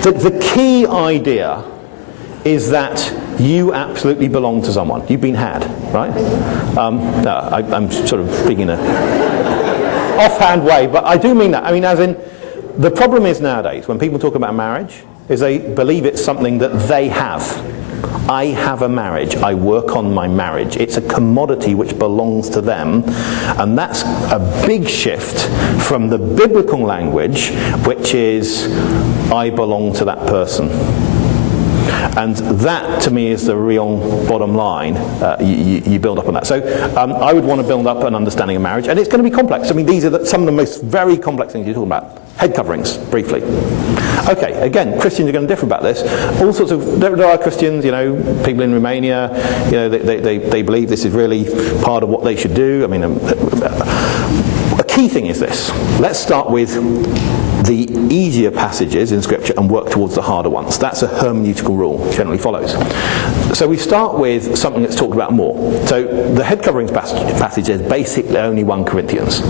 the key idea is that you absolutely belong to someone. You've been had, right? I'm sort of speaking in a offhand way, but I do mean that. I mean, as in, the problem is nowadays, when people talk about marriage, is they believe it's something that they have. I have a marriage. I work on my marriage. It's a commodity which belongs to them. And that's a big shift from the biblical language, which is, I belong to that person. And that, to me, is the real bottom line. You build up on that. So I would want to build up an understanding of marriage. And it's going to be complex. I mean, these are some of the most very complex things you're talking about. Head coverings, briefly. Okay, again, Christians are going to differ about this. All sorts of, there are Christians, people in Romania, they believe this is really part of what they should do. I mean, a key thing is this. Let's start with the easier passages in Scripture and work towards the harder ones. That's a hermeneutical rule, generally follows. So we start with something that's talked about more. So the head coverings passage is basically only 1 Corinthians.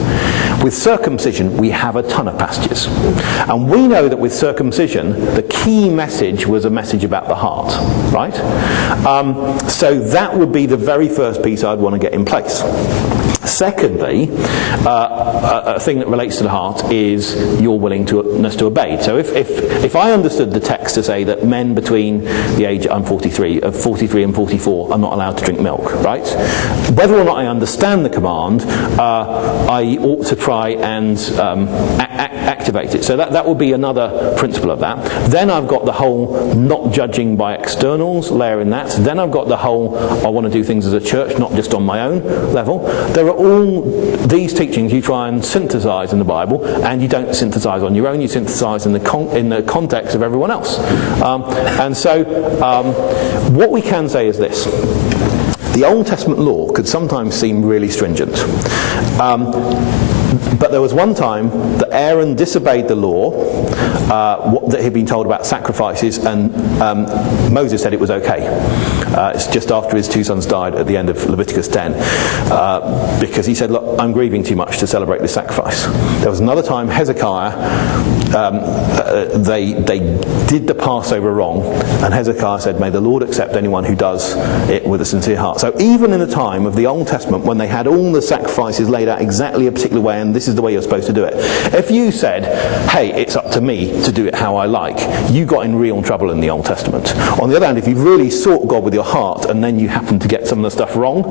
With circumcision, we have a ton of passages. And we know that with circumcision, the key message was a message about the heart, right? So that would be the very first piece I'd want to get in place. Secondly, a thing that relates to the heart is your willingness to obey. So if I understood the text to say that men between the age, I'm 43 and 44 are not allowed to drink milk, right? Whether or not I understand the command, I ought to try and activate it. So that would be another principle of that. Then I've got the whole not judging by externals layer in that. Then I've got the whole I want to do things as a church, not just on my own level. There are all these teachings you try and synthesize in the Bible, and you don't synthesize on your own, you synthesize in the context of everyone else. And so what we can say is this. The Old Testament law could sometimes seem really stringent. But there was one time that Aaron disobeyed the law that he'd been told about sacrifices, and Moses said it was okay. It's just after his two sons died at the end of Leviticus 10, because he said, look, I'm grieving too much to celebrate this sacrifice. There was another time Hezekiah, they did the Passover wrong, and Hezekiah said, may the Lord accept anyone who does it with a sincere heart. So even in the time of the Old Testament, when they had all the sacrifices laid out exactly a particular way, and this is the way you're supposed to do it, if you said, hey, it's up to me to do it how I like, you got in real trouble in the Old Testament. On the other hand, if you really sought God with your heart and then you happened to get some of the stuff wrong,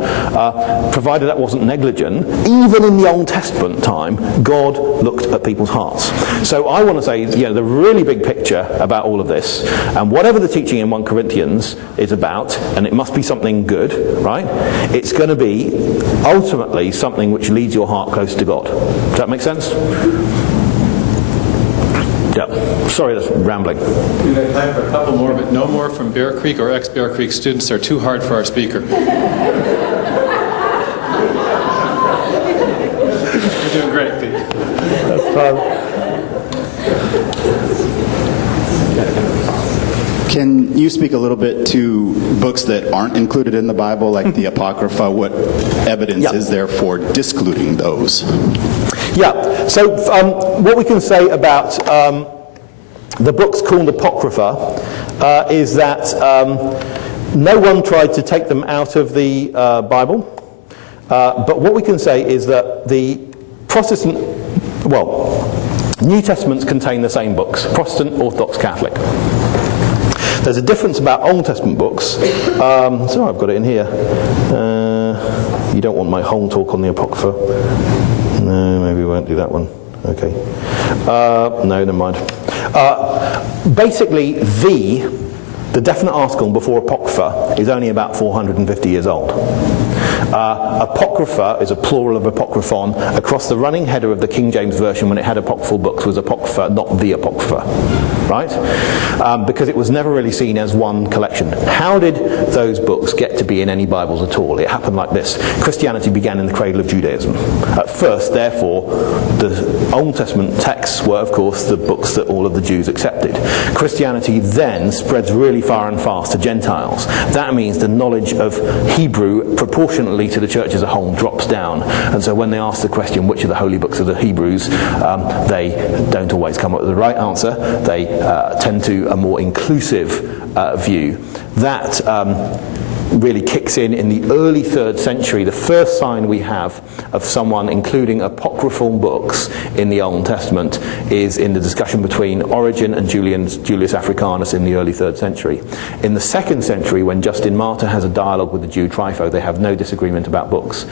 provided that wasn't negligent, even in the Old Testament time, God looked at people's hearts. So I want to say, the really big picture about all of this, and whatever the teaching in 1 Corinthians is about, and it must be something good, right? It's going to be ultimately something which leads your heart close to God. Does that make sense? Yeah. Sorry, that's rambling. We have time for a couple more, but no more from Bear Creek or ex-Bear Creek students. They're too hard for our speaker. You're doing great, Pete. That's fine. Can you speak a little bit to books that aren't included in the Bible, like the Apocrypha? What evidence is there for discluding those? Yeah, so what we can say about the books called Apocrypha is that no one tried to take them out of the Bible, but what we can say is that the Protestant, New Testaments contain the same books, Protestant, Orthodox, Catholic. There's a difference about Old Testament books. So I've got it in here. You don't want my whole talk on the Apocrypha. No, maybe we won't do that one. Okay. No, never mind. Basically, the definite article before Apocrypha is only about 450 years old. Apocrypha is a plural of apocryphon. Across the running header of the King James Version, when it had apocryphal books, was Apocrypha, not the Apocrypha. Right? Because it was never really seen as one collection. How did those books get to be in any Bibles at all? It happened like this. Christianity began in the cradle of Judaism. At first, therefore, the Old Testament texts were, of course, the books that all of the Jews accepted. Christianity then spreads really far and fast to Gentiles. That means the knowledge of Hebrew proportionately to the church as a whole drops down. And so when they ask the question, which are the holy books of the Hebrews, they don't always come up with the right answer. They tend to a more inclusive view. That really kicks in the early 3rd century. The first sign we have of someone including apocryphal books in the Old Testament is in the discussion between Origen and Julius Africanus in the early 3rd century. In the 2nd century, when Justin Martyr has a dialogue with the Jew Trypho, they have no disagreement about books.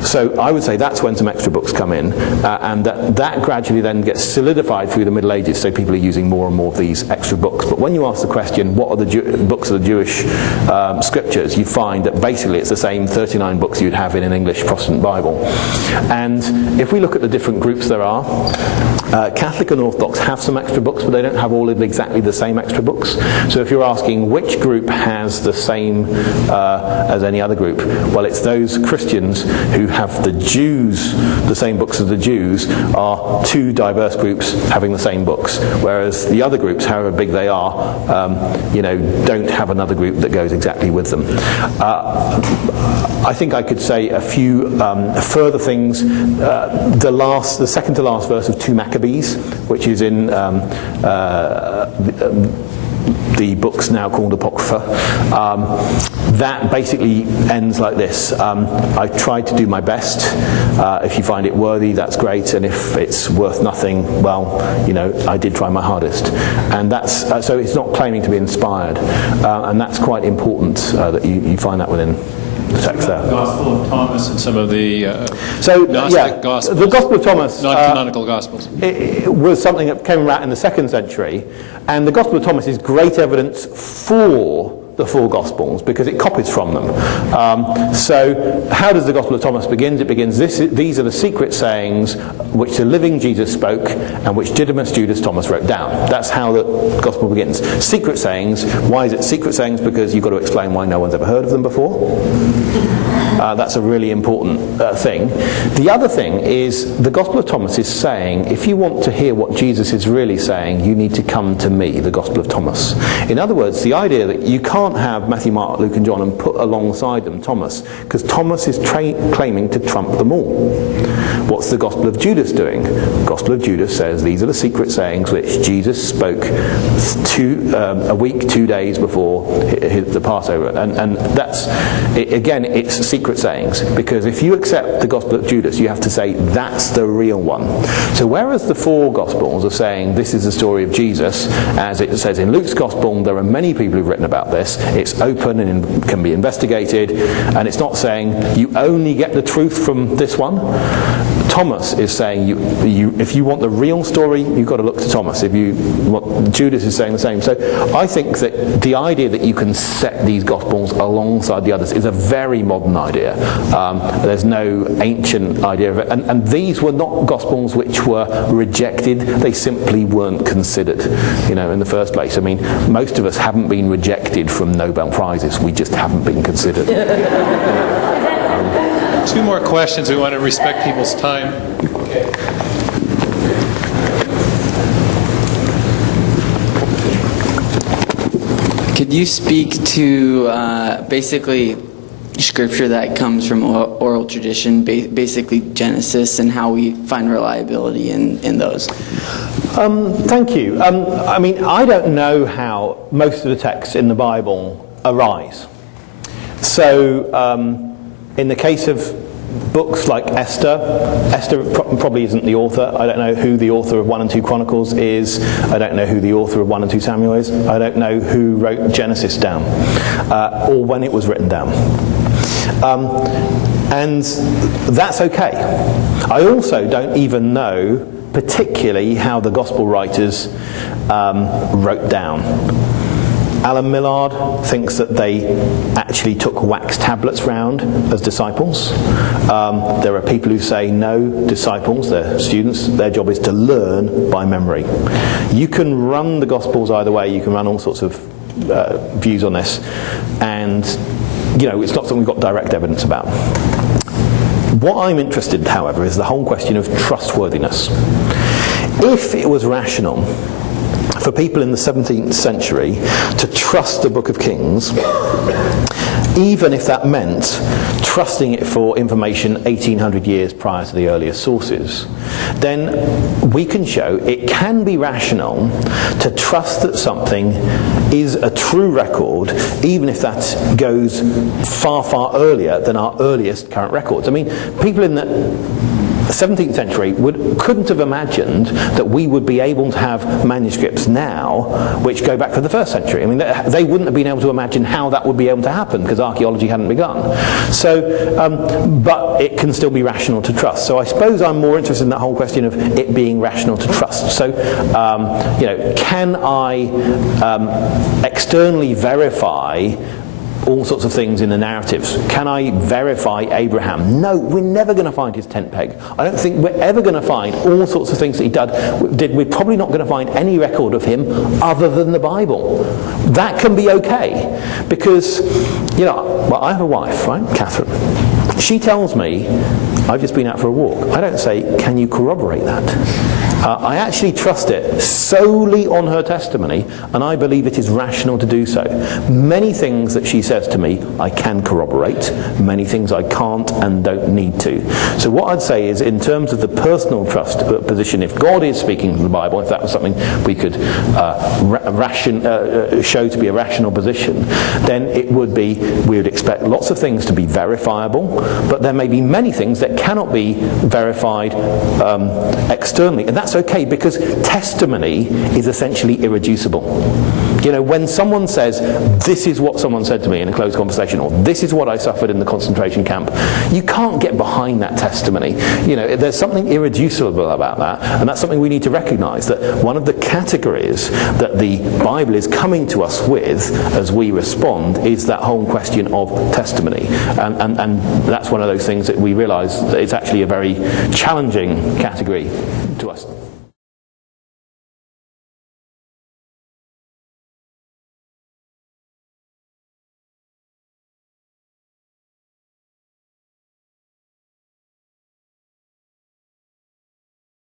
So I would say that's when some extra books come in, and that gradually then gets solidified through the Middle Ages, so people are using more and more of these extra books. But when you ask the question, what are the books of the Jewish scriptures, you find that basically it's the same 39 books you'd have in an English Protestant Bible. And if we look at the different groups there are, Catholic and Orthodox have some extra books, but they don't have all of exactly the same extra books. So if you're asking which group has the same as any other group, well, it's those Christians who have the same books as the Jews are two diverse groups having the same books, whereas the other groups, however big they are, don't have another group that goes exactly with them. I think I could say a few further things. The second to last verse of 2 Maccabees, which is in the books now called Apocrypha. that basically ends like this. I tried to do my best. If you find it worthy, that's great, and if it's worth nothing, well, I did try my hardest. And that's so it's not claiming to be inspired, and that's quite important that you find that within the text there. The Gospel of Thomas and some of the Gnostic Gospels. The Gospel of Thomas, non-canonical Gospels. it was something that came about in the 2nd century, and the Gospel of Thomas is great evidence for the 4 Gospels because it copies from them. So how does the Gospel of Thomas begin? It begins, these are the secret sayings which the living Jesus spoke and which Didymus Judas Thomas wrote down. That's how the Gospel begins. Secret sayings. Why is it secret sayings? Because you've got to explain why no one's ever heard of them before. That's a really important thing. The other thing is the Gospel of Thomas is saying, if you want to hear what Jesus is really saying, you need to come to me, the Gospel of Thomas. In other words, the idea that you can't have Matthew, Mark, Luke and John and put alongside them Thomas, because Thomas is claiming to trump them all. What's the Gospel of Judas doing? The Gospel of Judas says these are the secret sayings which Jesus spoke a week, 2 days before the Passover. And that's, again, it's secret sayings, because if you accept the Gospel of Judas, you have to say that's the real one. So whereas the 4 Gospels are saying this is the story of Jesus, as it says in Luke's Gospel, there are many people who've written about this, it's open and can be investigated, and it's not saying you only get the truth from this one. Thomas is saying if you want the real story, you've got to look to Thomas. Judas is saying the same. So I think that the idea that you can set these Gospels alongside the others is a very modern idea. There's no ancient idea of it. And these were not Gospels which were rejected. They simply weren't considered, in the first place. I mean, most of us haven't been rejected from Nobel Prizes. We just haven't been considered. 2 more questions. We want to respect people's time. Okay. Could you speak to basically scripture that comes from oral tradition, basically Genesis, and how we find reliability in those? Thank you. I don't know how most of the texts in the Bible arise. So, in the case of books like Esther probably isn't the author. I don't know who the author of 1 and 2 Chronicles is. I don't know who the author of 1 and 2 Samuel is. I don't know who wrote Genesis down, or when it was written down. And that's okay. I also don't even know particularly how the gospel writers wrote down. Alan Millard thinks that they actually took wax tablets round as disciples. There are people who say no, disciples, they're students, their job is to learn by memory. You can run the Gospels either way, you can run all sorts of views on this, and it's not something we've got direct evidence about. What I'm interested in, however, is the whole question of trustworthiness. If it was rational for people in the 17th century to trust the Book of Kings, even if that meant trusting it for information 1800 years prior to the earliest sources, then we can show it can be rational to trust that something is a true record, even if that goes far, far earlier than our earliest current records. I mean, people in the 17th century couldn't have imagined that we would be able to have manuscripts now which go back to the 1st century. I mean, they wouldn't have been able to imagine how that would be able to happen because archaeology hadn't begun. So, but it can still be rational to trust. So I suppose I'm more interested in that whole question of it being rational to trust. So, can I externally verify all sorts of things in the narratives? Can I verify Abraham? No, we're never going to find his tent peg. I don't think we're ever going to find all sorts of things that he did. We're probably not going to find any record of him other than the Bible. That can be okay, because, I have a wife, right, Catherine. She tells me, I've just been out for a walk. I don't say, can you corroborate that? I actually trust it solely on her testimony, and I believe it is rational to do so. Many things that she says to me I can corroborate, many things I can't and don't need to. So what I'd say is, in terms of the personal trust position, if God is speaking from the Bible, if that was something we could show to be a rational position, then it would be, we would expect lots of things to be verifiable, but there may be many things that cannot be verified externally, and that's okay, because testimony is essentially irreducible. You know, when someone says, this is what someone said to me in a closed conversation, or this is what I suffered in the concentration camp, you can't get behind that testimony. You know, there's something irreducible about that, and that's something we need to recognize, that one of the categories that the Bible is coming to us with as we respond is that whole question of testimony. And that's one of those things that we realize that it's actually a very challenging category to us.